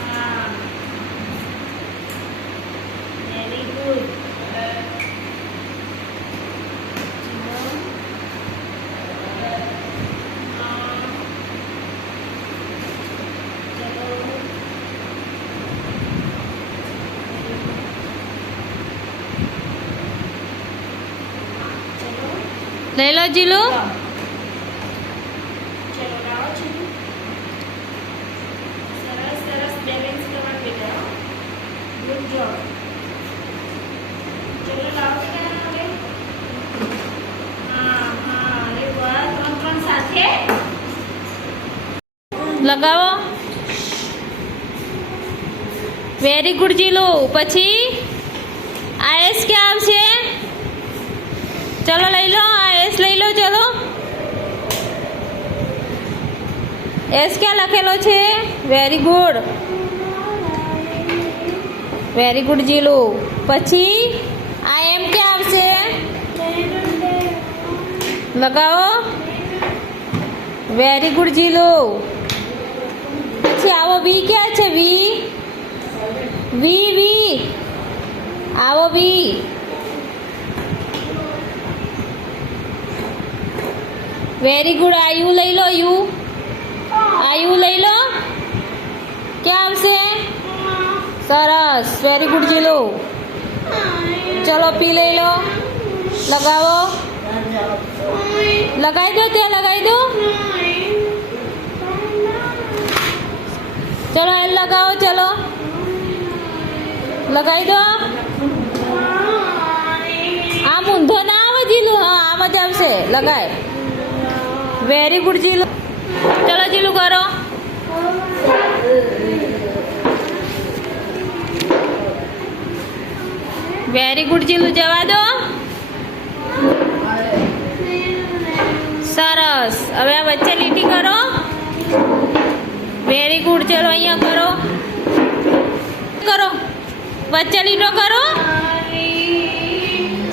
હા વેરી ગુડ. લઈ લો જીલું. ચલો લાવો જીલુ. સરસ સરસ બેલેન્સ કરવાનું બેટા. Good job. ચલો લાવો બેટા હવે. હા હા અરે વાહ. ત્રણ સાથે લગાવો. Very good Jilu. પછી આ એસ ક્યાં આવશે? ચલો લઈ લો. આ એસ લઈ લો. ચલો એસ ક્યાં લખેલો છે? Very good. Very good Jilu. પછી આ એમ ક્યાં આવશે? લગાવો. Very good Jilu. પછી આવો વી ક્યાં છે? V V V. આવો વી. Very good. આ યુ લઈ લો. યુ. આ યુ લઈ લો. ક્યાં આવશે? સરસ. Very good જીલું. ચલો પી લઈ લો. લગાવો. લગાવી દો. ત્યાં લગાવી દો. ચલો એલ લગાવો. ચલો લગાવી દો. આમ ઊંધો ના આવે જીલું. હા આમ જ આવશે. લગાય. Very good જીલું. ચલો જીલું કરો. વેરી ગુડ જીલું. જવા દો. સરસ. હવે આ વચ્ચે લીટી કરો. Very good. ચલો અહીંયા કરો. કરો વચ્ચે લીટો કરો.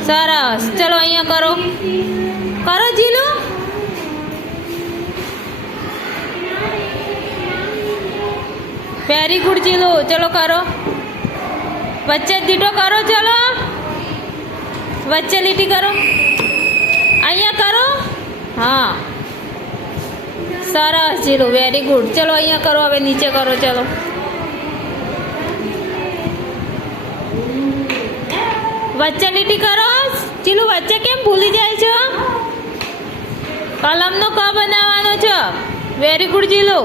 સરસ. ચલો અહીંયા કરો. કરો જીલુ. Very good Jilu. ચલો કરો. વચ્ચે લીટો કરો. ચલો વચ્ચે લીટી કરો. અહીંયા કરો. હા સરસ જીલુ. Very good. ચલો અહીંયા કરો. હવે નીચે કરો. ચલો વચ્ચે લીટી કરો. જીલુ વચ્ચે કેમ ભૂલી જાય છો? કલમનો ક બનાવવાનો છે. Very good Jilu.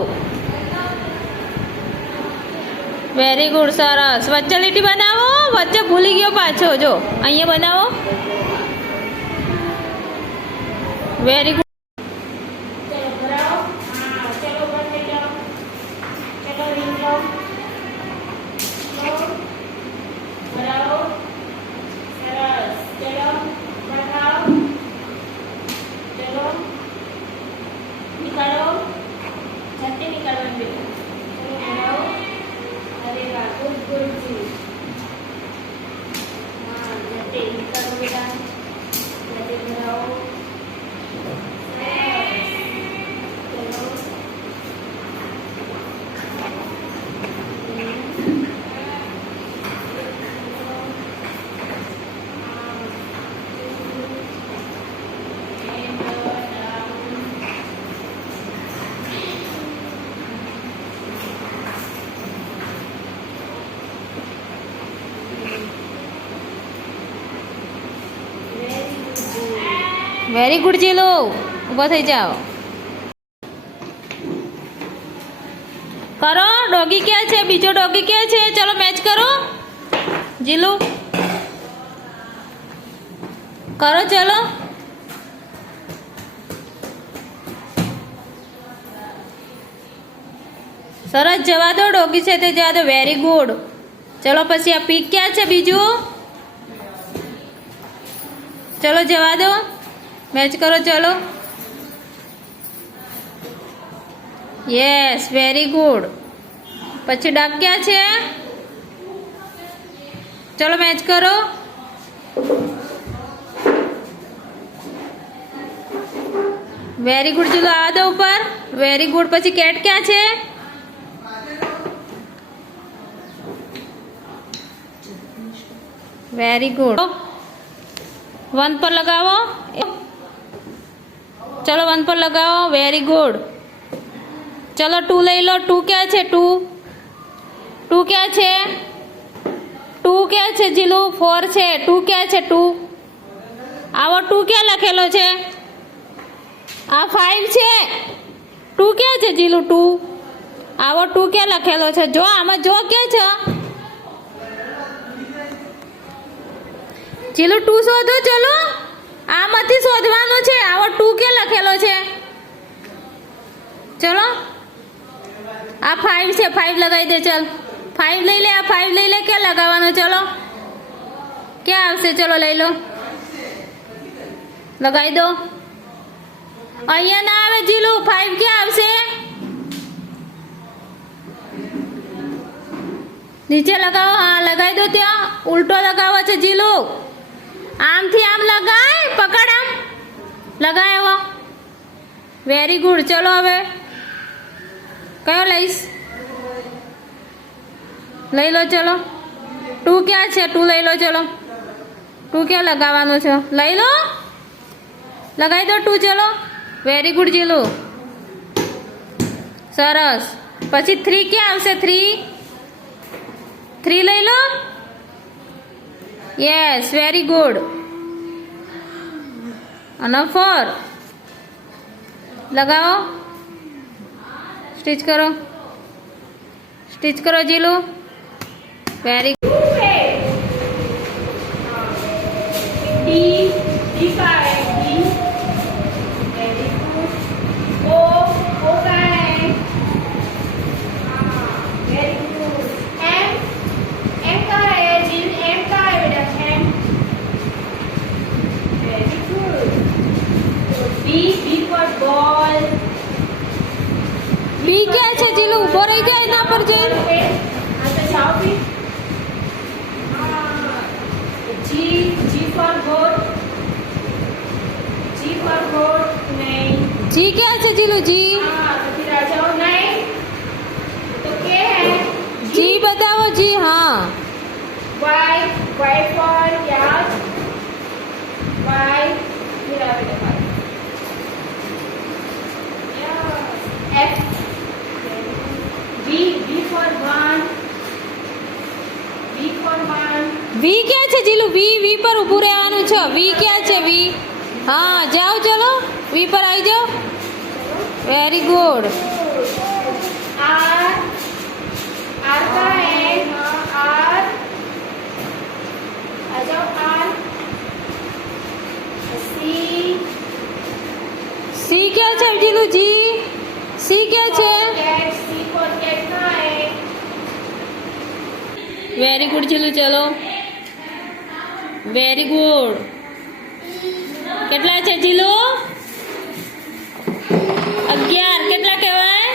Very good. સરસ. વચ્ચે લીટી બનાવો. વચ્ચે ભૂલી ગયો પાછો. જો અહીંયા બનાવો. Very good. ચલો ભરાવો. હા ચલો બંને જાઓ. ચલો રીંગ જાઓ. ભરાવો. સરસ. ચલો ભરાવો. ચલો निकालो. झटके निकालना बेटा. चलो भराओ. अरे वाह गुड गुड जी. हाँ झटके निकालो बेटा. झटके भराओ. Very good Jilu. ઊભો થઈ જાઓ. કરો. ડોગી ક્યાં છે? બીજો ડોગી ક્યાં છે? ચલો મેચ કરો જીલુ. કરો ચલો. સરસ. જવા દો. ડોગી છે તે જવા દો. Very good. ચલો પછી આ પીક ક્યાં છે બીજું? ચલો જવા દો. મેચ કરો. ચલો. Yes very good. પછી ડક ક્યાં છે? ચલો મેચ કરો. વેરી ગુડ ચલો આ દો ઉપર. Very good. પછી કેટ ક્યાં છે? Very good. 1 પર લગાવો. चलो 1 पर लगाओ. Very good. चलो 2 ले लो. 2 क्या है? 2 क्या है? 2 क्या है जीलू? 4 है. 2 क्या है? 2 आवो. 2 क्या लखेलो है? आ 5 है. 2 क्या है जीलू? 2 आवो. 2 क्या लखेलो है? जो आम जो क्या है जीलू? 2 शोधो. चलो આમાંથી શોધવાનું છે. આવો 2 કે લખેલો છે. ચલો આ 5 છે. 5 લગાવી દે. ચલ 5 લઈ લે. આ 5 લઈ લે. ક્યાં લગાવવાનો? ચલો ક્યાં આવશે? ચલો લઈ લો. લગાવી દો. અહીંયા ના આવે જીલુ. 5 ક્યાં આવશે? નીચે લગાવો. હા લગાવી દો. ત્યાં ઉલટો લગાવો છે જીલુ. આમથી આમ લગાય. પકડ આમ લગાવ્યો. Very good. ચલો હવે કયો લઈશ? લઈ લો. ચલો 2 ક્યાં છે? 2 લઈ લો. ચલો 2 ક્યાં લગાવવાનું છે? લઈ લો. લગાવી દો 2. ચલો વેરી ગુડ જીલુ. સરસ. પછી 3 ક્યાં આવશે? 3 લઈ લો. Yes very good. અને 4 लगाओ. स्टिच करो. स्टिच करो जीलू. वेरी D का है. D very good. O का है. Very good. M का है. जिल M का है बेटा. M very good. B for ball. ઉભો રહી જાય એના પર જઈ. अच्छा जाओ भी जी जी फॉर गोट नहीं જી ક્યાં છે જીલુ? જી हाँ तो फिर आ जाओ नहीं तो क्या है જી બતાવો. જી હા. Y Y for cat Y फिर आ बेटा F B for one B for one V ક્યાં છે જીલુ? વી પર ઊભું રહેવાનું છે. વી ક્યાં છે? વી. હા જાઓ ચલો વી પર આવી જાઓ. Very good. आर आर का है आर आ जाओ आर सी સી ક્યાં છે જીલુ? જી સી ક્યાં છે? कैट सी फॉर कैट का है વેરી ગુડ જીલુ. ચલો વેરી ગુડ. કેટલા છે જીલુ? 11. કેટલા કહેવાય?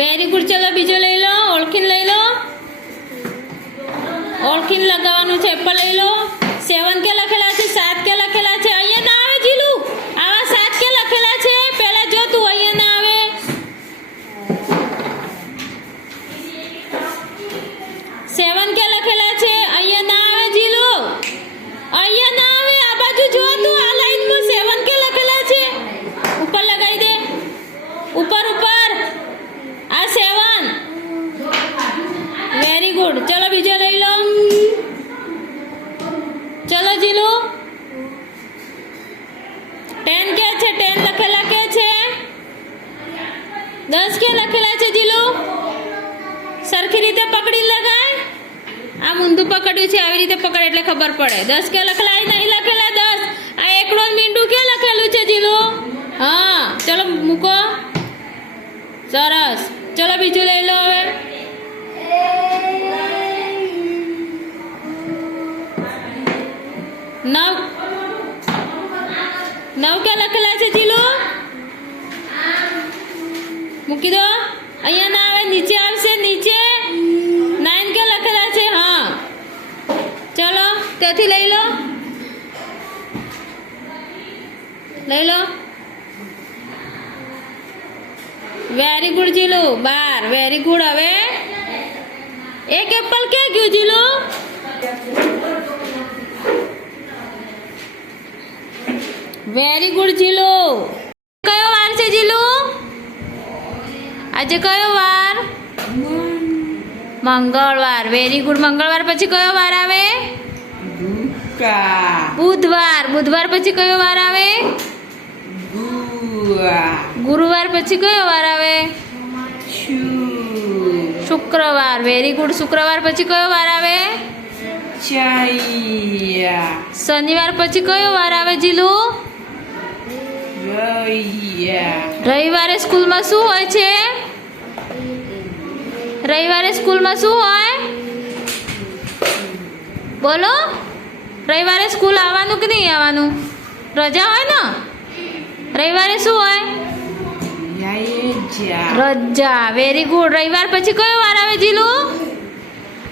Very good. ચલો બીજો લઈ લો. ઓળખીને લઈ લો. ઓળખીને લગાવવાનું છે. એપલ લઈ લો. 7 કે લખેલા છે? 7 કે લખેલા છે? અહીંયા ના આવે જીલુ. આવા 7 કે લખેલા છે? પહેલા જો તું અહીંયા ના આવે. 7 કે લખેલા છે? અહીંયા ના આવે જીલુ. અહીંયા ના આવે. આ બાજુ જો તું. આ લાઈનમાં 7 કે લખેલા છે? ઉપર લગાવી દે. ઉપર ઉપર. આ 7. Very good. ચલો બીજો લઈ લો. ચલો જીલુ. 10 કે છે? 10 લખેલા કે છે? 10 કે લખેલા છે જીલુ? સરખી રીતે પકડી લગાય. આ મુંદું પકડ્યું છે. આવી રીતે પકડ એટલે ખબર પડે. 10 કે લખેલા? નહીં લખેલા 10. આ એકડો ને મીંડું કે લખેલું છે જીલુ? હા ચલો મૂકો. સરસ. ચલો બીજું લઈ લો હવે. 9 કે લખેલા છે જીલુ? મૂકી દો. અહીંયા ના આવે. નીચે આવશે. નીચે 9 કે લખેલા છે? હા ચલો ત્યાંથી લઈ લો. લઈ લો. Very good Jilu. 12. Very good. હવે એક એપલ ક્યાં ગયું જીલુ? Very good Jilu. કયો વાર છે જીલુ? આજે કયો વાર? મંગળવાર. Very good. મંગળવાર પછી કયો વાર આવે? બુધવાર. બુધવાર પછી કયો વાર આવે? ગુરુવાર પછી કયો વાર આવે? શુક્રવાર. Very good. શુક્રવાર પછી કયો વાર આવે? શનિવાર પછી કયો વાર આવે જીલુ? રવિવારે સ્કૂલમાં શું હોય છે? રવિવારે સ્કૂલમાં શું હોય? બોલો. રવિવારે સ્કૂલ આવવાનું કે નહીં આવવાનું? રજા હોય ને? રવિવારે શું હોય? રજા. Very good. રવિવાર પછી કયો વાર આવે જીલુ?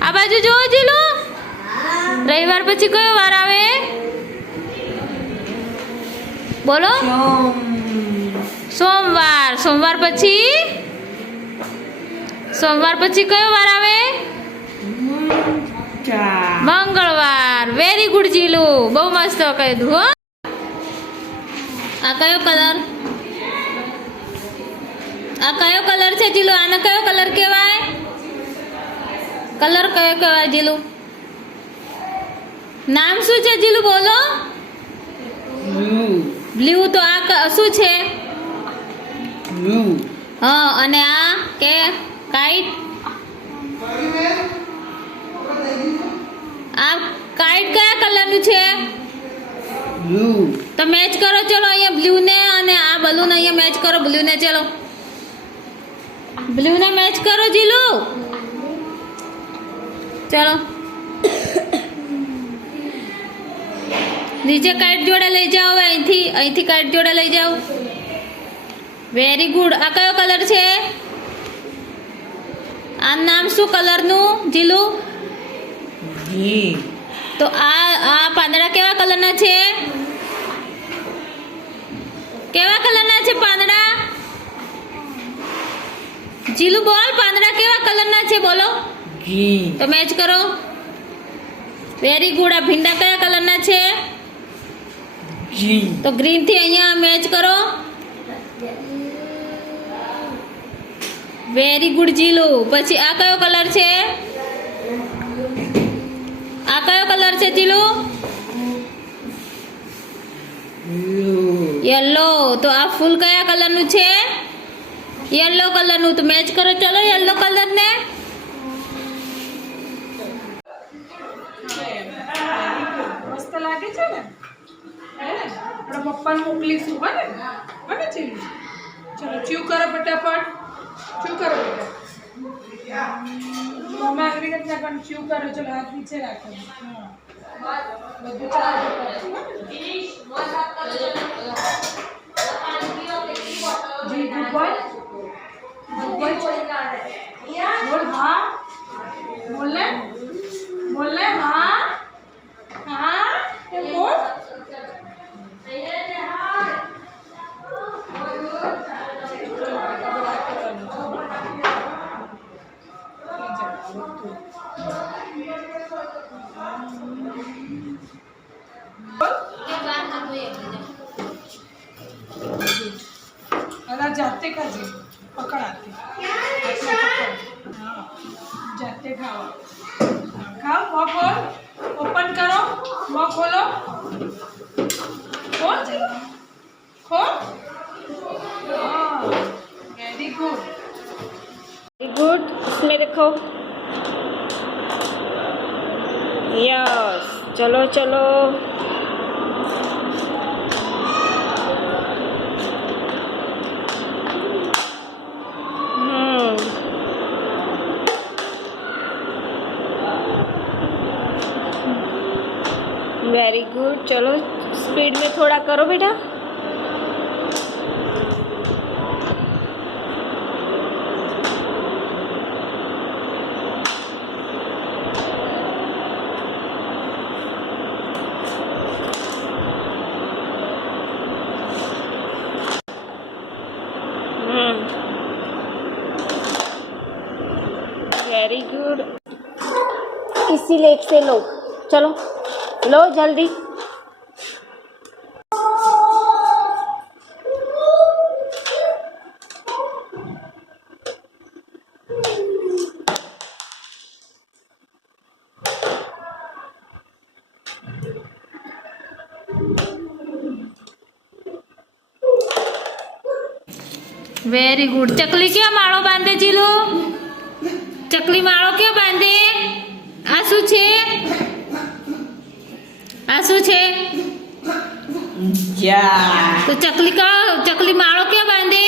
આ બાજુ જુઓ જીલુ. રવિવાર પછી કયો વાર આવે? બોલો. સોમવાર. સોમવાર પછી? સોમવાર પછી કયો વાર આવે? મંગળવાર. Very good Jilu. બહુ મસ્ત કહ્યું હો. આ કયો કલર? આ કયો કલર છે જીલુ? આને કયો કલર કહેવાય? કલર કયો કહેવાય જીલુ? નામ શું છે જીલુ? બોલો. બ્લુ. તો આ શું છે? હા. અને આ કે કાઈટ? આ કાઈટ કયા કલરનું છે? તો મેચ કરો. ચલો અહીંયા બ્લુ ને અને આ બલૂન અહીંયા મેચ કરો. બ્લુ ને ચલો બ્લુ ને મેચ કરો જીલુ. ચલો નીચે કાઈટ જોડે લઈ જાઓ. અહીંથી કાઈટ જોડે લઈ જાઓ. Very good. આ કયો કલર છે? આ નામ શું કલરનું જીલું? ગ્રીન. તો આ પાંદડા કેવા કલરના છે? કેવા કલરના છે પાંદડા? જીલું બોલ, પાંદડા કેવા કલરના છે બોલો? ગ્રીન. તો મેચ કરો. Very good. આ ભીંડા કયા કલરના છે? ગ્રીન. તો ગ્રીન થી અહીંયા મેચ કરો. Very good Jilu. પછી આ કયો કલર છે? આ કયો કલર છે જીલું? યલો. તો આ ફૂલ કયા કલરનું છે? યલો કલરનું. તો મેચ કરો ચલો યલો કલરને. મસ્ત લાગે છે ને? હે ને? આપણા પપ્પાને મોકલીશું હે ને? ચીલું ચલો ચ્યુ કરો ફટાફટ. ચ્યુ કરો બેટા. મમ્મા આવી રીતના પણ ચ્યુ કરો. ચલો હાથ નીચે રાખો. હા બધું ચાલુ કરશું હે ને? જી ગુડ બોય. Good boy. બોલ હા. બોલ ને હા. હા એ બોલ. અલા જાતે ખાજે. પકડાતી હા જાતે ખાઓ. ખાઓ. મોં ખોલ. ઓપન કરો. મોં ખોલો. ખોલ ચલો. ખોલ. हाँ वेरी गुड. Very good. इसमें देखो. यस. चलो चलो. Very good. चलो स्पीड में थोड़ा करो बेटा. Very good. इसी लेग से लो. चलो लो जल्दी. Very good. चकली क्या माळो बांधे जीलू? चकली माळो क्या बांधे? आ શું છે? આ શું છે? તો ચકલી માળો ક્યાં બાંધે?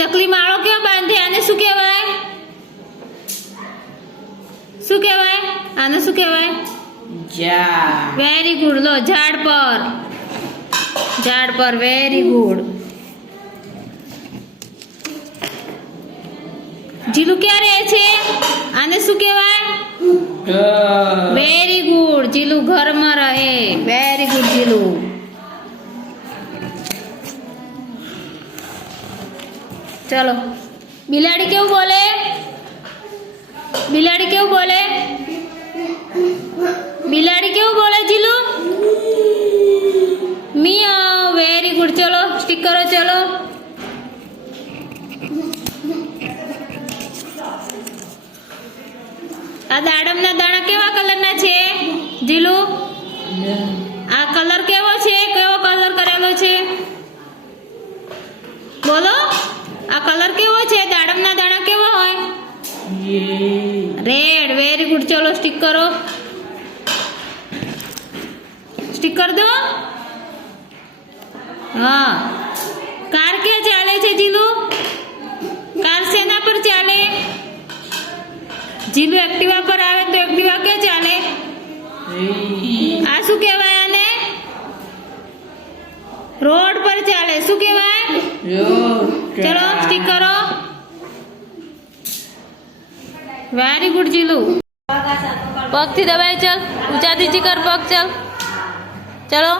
ચકલી માળો ક્યાં બાંધે? આને શું કહેવાય? શું કહેવાય? આને શું કહેવાય? Very good. લો ઝાડ પર. ઝાડ પર. Very good. જીલું ક્યાં રહે છે? આને શું કહેવાય? Very good. જીલું ઘરમાં રહે. Very good જીલું. ચલો. બિલાડી કેવું બોલે? બિલાડી કેવું બોલે? બિલાડી કેવું બોલે જીલું? મિયાઉ. Very good. ચલો સ્ટીક કરો. ચલો. આ દાડમના દાણા કેવા કલરના છે જીલું? આ કલર કેવો છે? કેવો કલર કરેલો છે? બોલો. આ કલર કેવો છે? દાડમના દાણા કેવો હોય? રેડ. Very good. ચલો સ્ટીક કરો. સ્ટીક કર દો. હા. કાર ક્યાં ચાલે છે જીલું? કાર શેના પર ચાલે? જીલું એક્ટિવા પર આવે તો એક્ટિવા ક્યાં ચાલે? આ શું કહેવાય આને? રોડ પર ચાલે શું કહેવાય? ચલો સ્ટીક કરો. Very good Jilu. પગથી દબાય ચાલ. ઊંચા નીચે કર પગ ચાલ. ચલો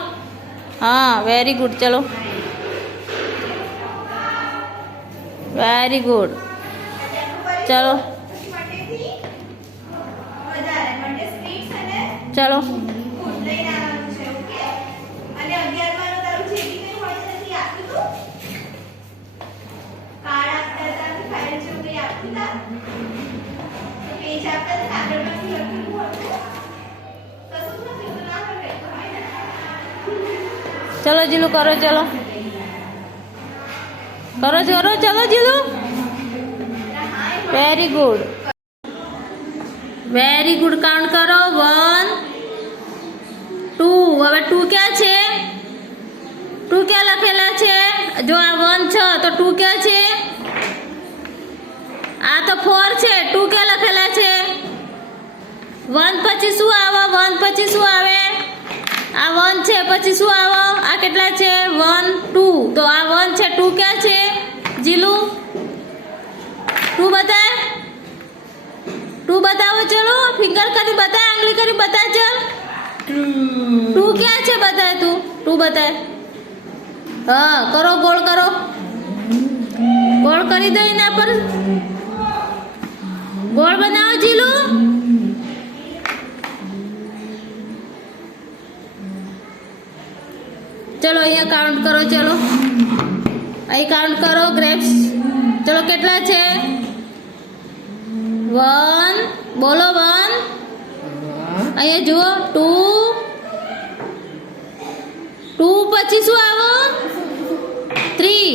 હા વેરી ગુડ. ચલો વેરી ગુડ. ચલો ચલો ચલો જીલુ કરો. ચલો કરો કરો. ચલો Jilu very good. Very good. Count કરો 1 2. હવે 2 ક્યાં છે? 2 ક્યાં લખેલા છે? જો આ 1 છે તો 2 ક્યાં છે? આ તો 4 છે. 2 ક્યાં લખેલા છે? 1 પછી શું આવે? 1 પછી શું આવે? આ 1 છે પછી શું આવે? આ કેટલા છે? 1 2. તો આ 1 છે. 2 ક્યાં છે જીલુ? 2 બતાય. 2 बताओ. चलो फिंगर करी बता. आंगली करी बता. चल 2 क्या है? बताए तू. 2 बताए. हाँ करो. गोल करो. गोल करी दो. इना पर गोल बनाओ जीलू. चलो અહીંયા કાઉન્ટ કરો. ચલો અહીં કાઉન્ટ કરો ગ્રેપ્સ. ચલો કેટલા છે? 1 બોલો 1. અહીંયા જુઓ 2 2 પછી શું આવો? 3.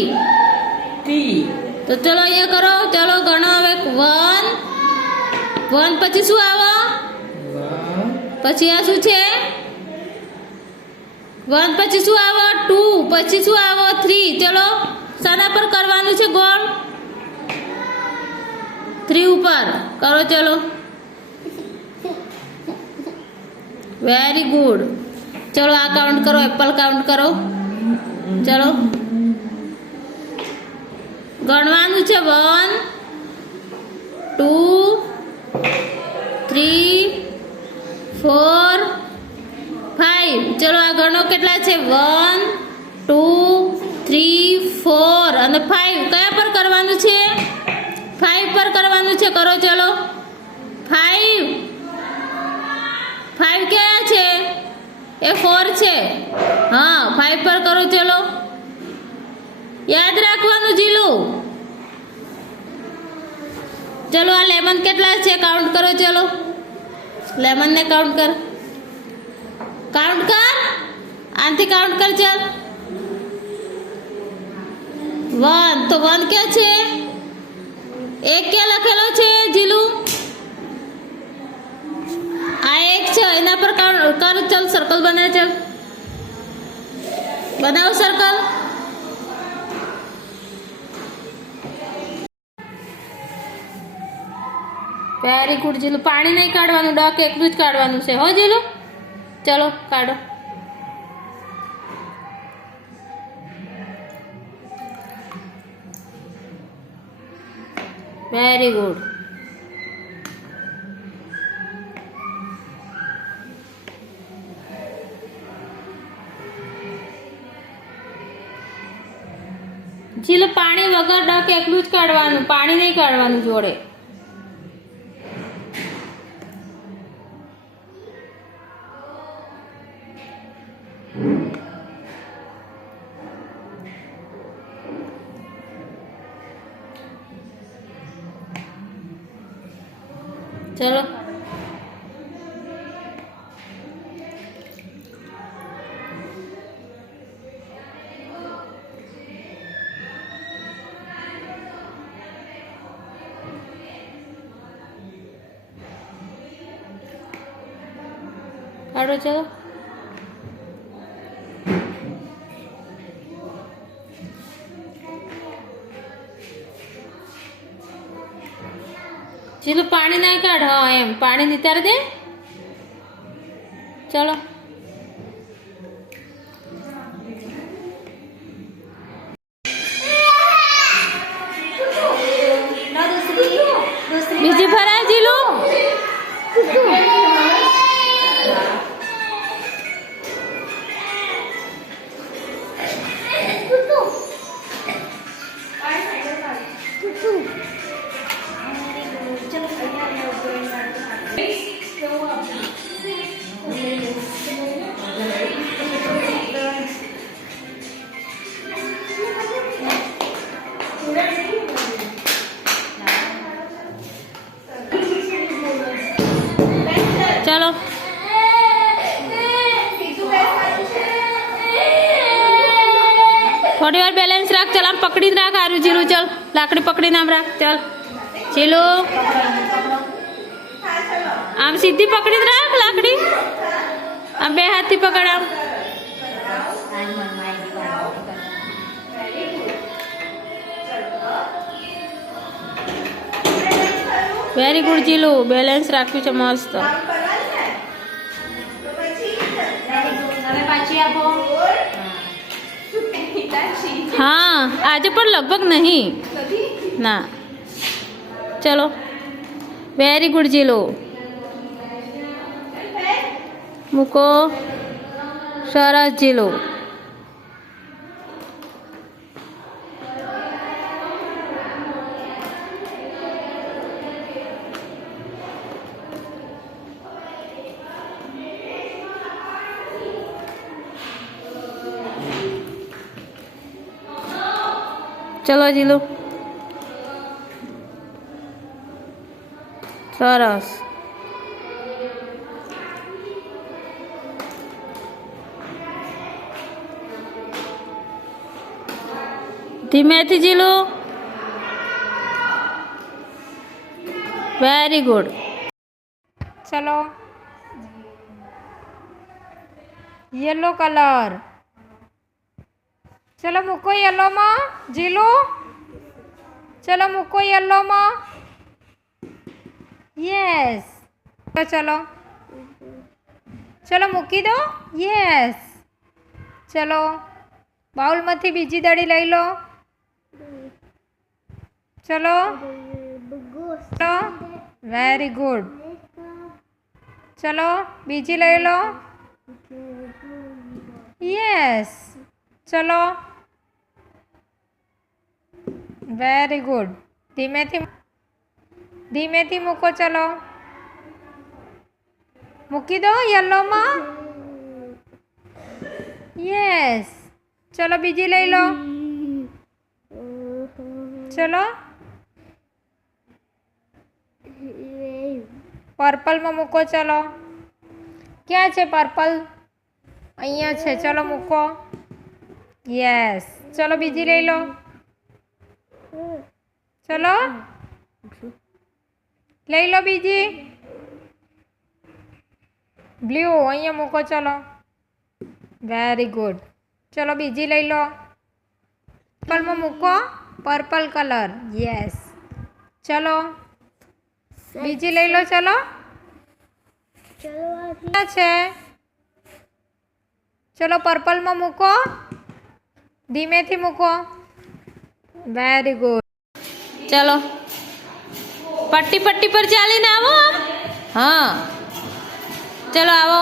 તો ચલો અહીંયા કરો. ચલો ગણો હવે. 1 પછી શું આવો? પછી આ શું છે? 1 પછી શું આવો? 2 પછી શું આવો? 3. ચલો શાના પર કરવાનું છે ગોળ? 3 ઉપર કરો. ચલો વેરી ગુડ. ચલો આ કાઉન્ટ કરો. એપલ કાઉન્ટ કરો. ચલો ગણવાનું છે 1 2 3 4 5. ચલો આ ગણો કેટલા છે? 1 2 3 4 અને 5. કયા પર કરવાનું છે? 5 પર કરવાનું છે. કરો. ચલો 5 ક્યાં છે? એ 4 છે. હા 5 પર કરો. ચલો યાદ રાખવાનું જીલુ. ચલો આ લેમન કેટલા છે? કાઉન્ટ કરો. ચલો લેમન ને કાઉન્ટ કર. કાઉન્ટ કર. આનથી કાઉન્ટ કર. ચાલ 1. તો 1 ક્યાં છે? 1 ક્યાં લખેલો છે જીલુ? આ 1 છે. એના પર કાઉન્ટ કર. ચાલ સર્કલ બનાવ. ચાલ બનાવો સર્કલ. Very good Jilu. પાણી નહીં કાઢવાનું. ડક એકલું જ કાઢવાનું છે હો જીલુ. ચલો કાઢો. Very good. જીલુ પાણી વગર ડક એકલું જ કાઢવાનું. પાણી નહીં કાઢવાનું જોડે. ચલો કાઢો. ચલો ચલો પાણી નહીં કાઢ. હા એમ પાણી નિતારી દે. ચલો ચલો થોડી વાર બેલેન્સ રાખ. ચલ આમ પકડીને રાખ. આરું જીલું ચલ લાકડી પકડીને આમ રાખ. ચલ જીલું આમ સીધી પકડીને રાખ લાકડી. આમ બે હાથથી પકડ. આમ વેરી ગુડ જીલું. બેલેન્સ રાખ્યું છે મસ્ત. હવે પાછી આપો. હા આજે પણ લગભગ નહીં ના. ચલો વેરી ગુડ જીલું. મૂકો. સરસ જીલું. ચલો જીલું. સરસ. ધીમેથી જીલું. Very good. ચલો યલો કલર. ચલો મૂકો યલોમાં જીલું. ચલો મૂકો યલોમાં. યસ. ચલો ચલો મૂકી દો. યસ. ચલો બાઉલમાંથી બીજી દડી લઈ લો. ચલો ચલો વેરી ગુડ. ચલો બીજી લઈ લો. યસ. ચલો વેરી ગુડ. ધીમેથી મૂકો. ચલો મૂકી દો યલોમાં. યસ. ચલો બીજી લઈ લો. ચલો પર્પલમાં મૂકો. ચલો ક્યાં છે પર્પલ? અહીંયા છે. ચલો મૂકો. યસ. ચલો બીજી લઈ લો. ચલો લઈ લો બીજી. બ્લુ અહીંયા મૂકો. ચલો વેરી ગુડ. ચલો બીજી લઈ લો. પર્પલમાં મૂકો. Purple colour. યસ. ચલો બીજી લઈ લો. ચલો ક્યાં છે? ચલો પર્પલમાં મૂકો. ધીમેથી મૂકો. Very good. ચલો પટ્ટી પર ચાલીને આવો. હા ચલો આવો.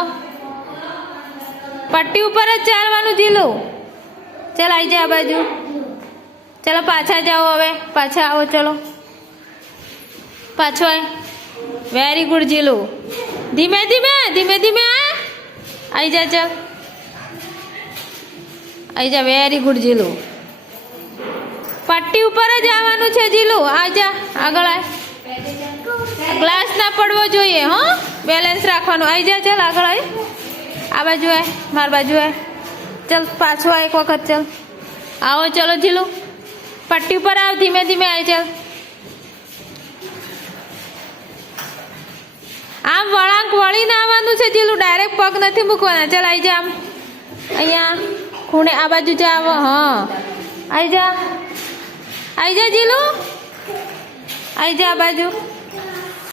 પટ્ટી ઉપર જ ચાલવાનું જીલું. ચાલ આવી જા આ બાજુ. ચલો પાછા જાઓ. હવે પાછા આવો. ચલો પાછો આય. Very good જીલું. ધીમે ધીમે આવી જા. ચાલ આવી જા. Very good Jilu. પટ્ટી ઉપર જ આવવાનું છે જીલું. આ જા આગળ આય. ગ્લાસ ના પડવો જોઈએ. હા બેલેન્સ રાખવાનું. આવી જા. ચાલ આગળ આય. આ બાજુ આય. મારી બાજુ આય. ચાલ પાછો આય એક વખત. ચાલ આવો. ચલો જીલું પટ્ટી ઉપર આવ. ધીમે આય. ચાલ આમ વળાંક વળીને આવવાનું છે જીલું. ડાયરેક્ટ પગ નથી મૂકવાના. ચાલ આવી જા. આમ અહીંયા ખૂણે આ બાજુ જા. આવો. હા આવી જા જીલું. આવી જા આ બાજુ.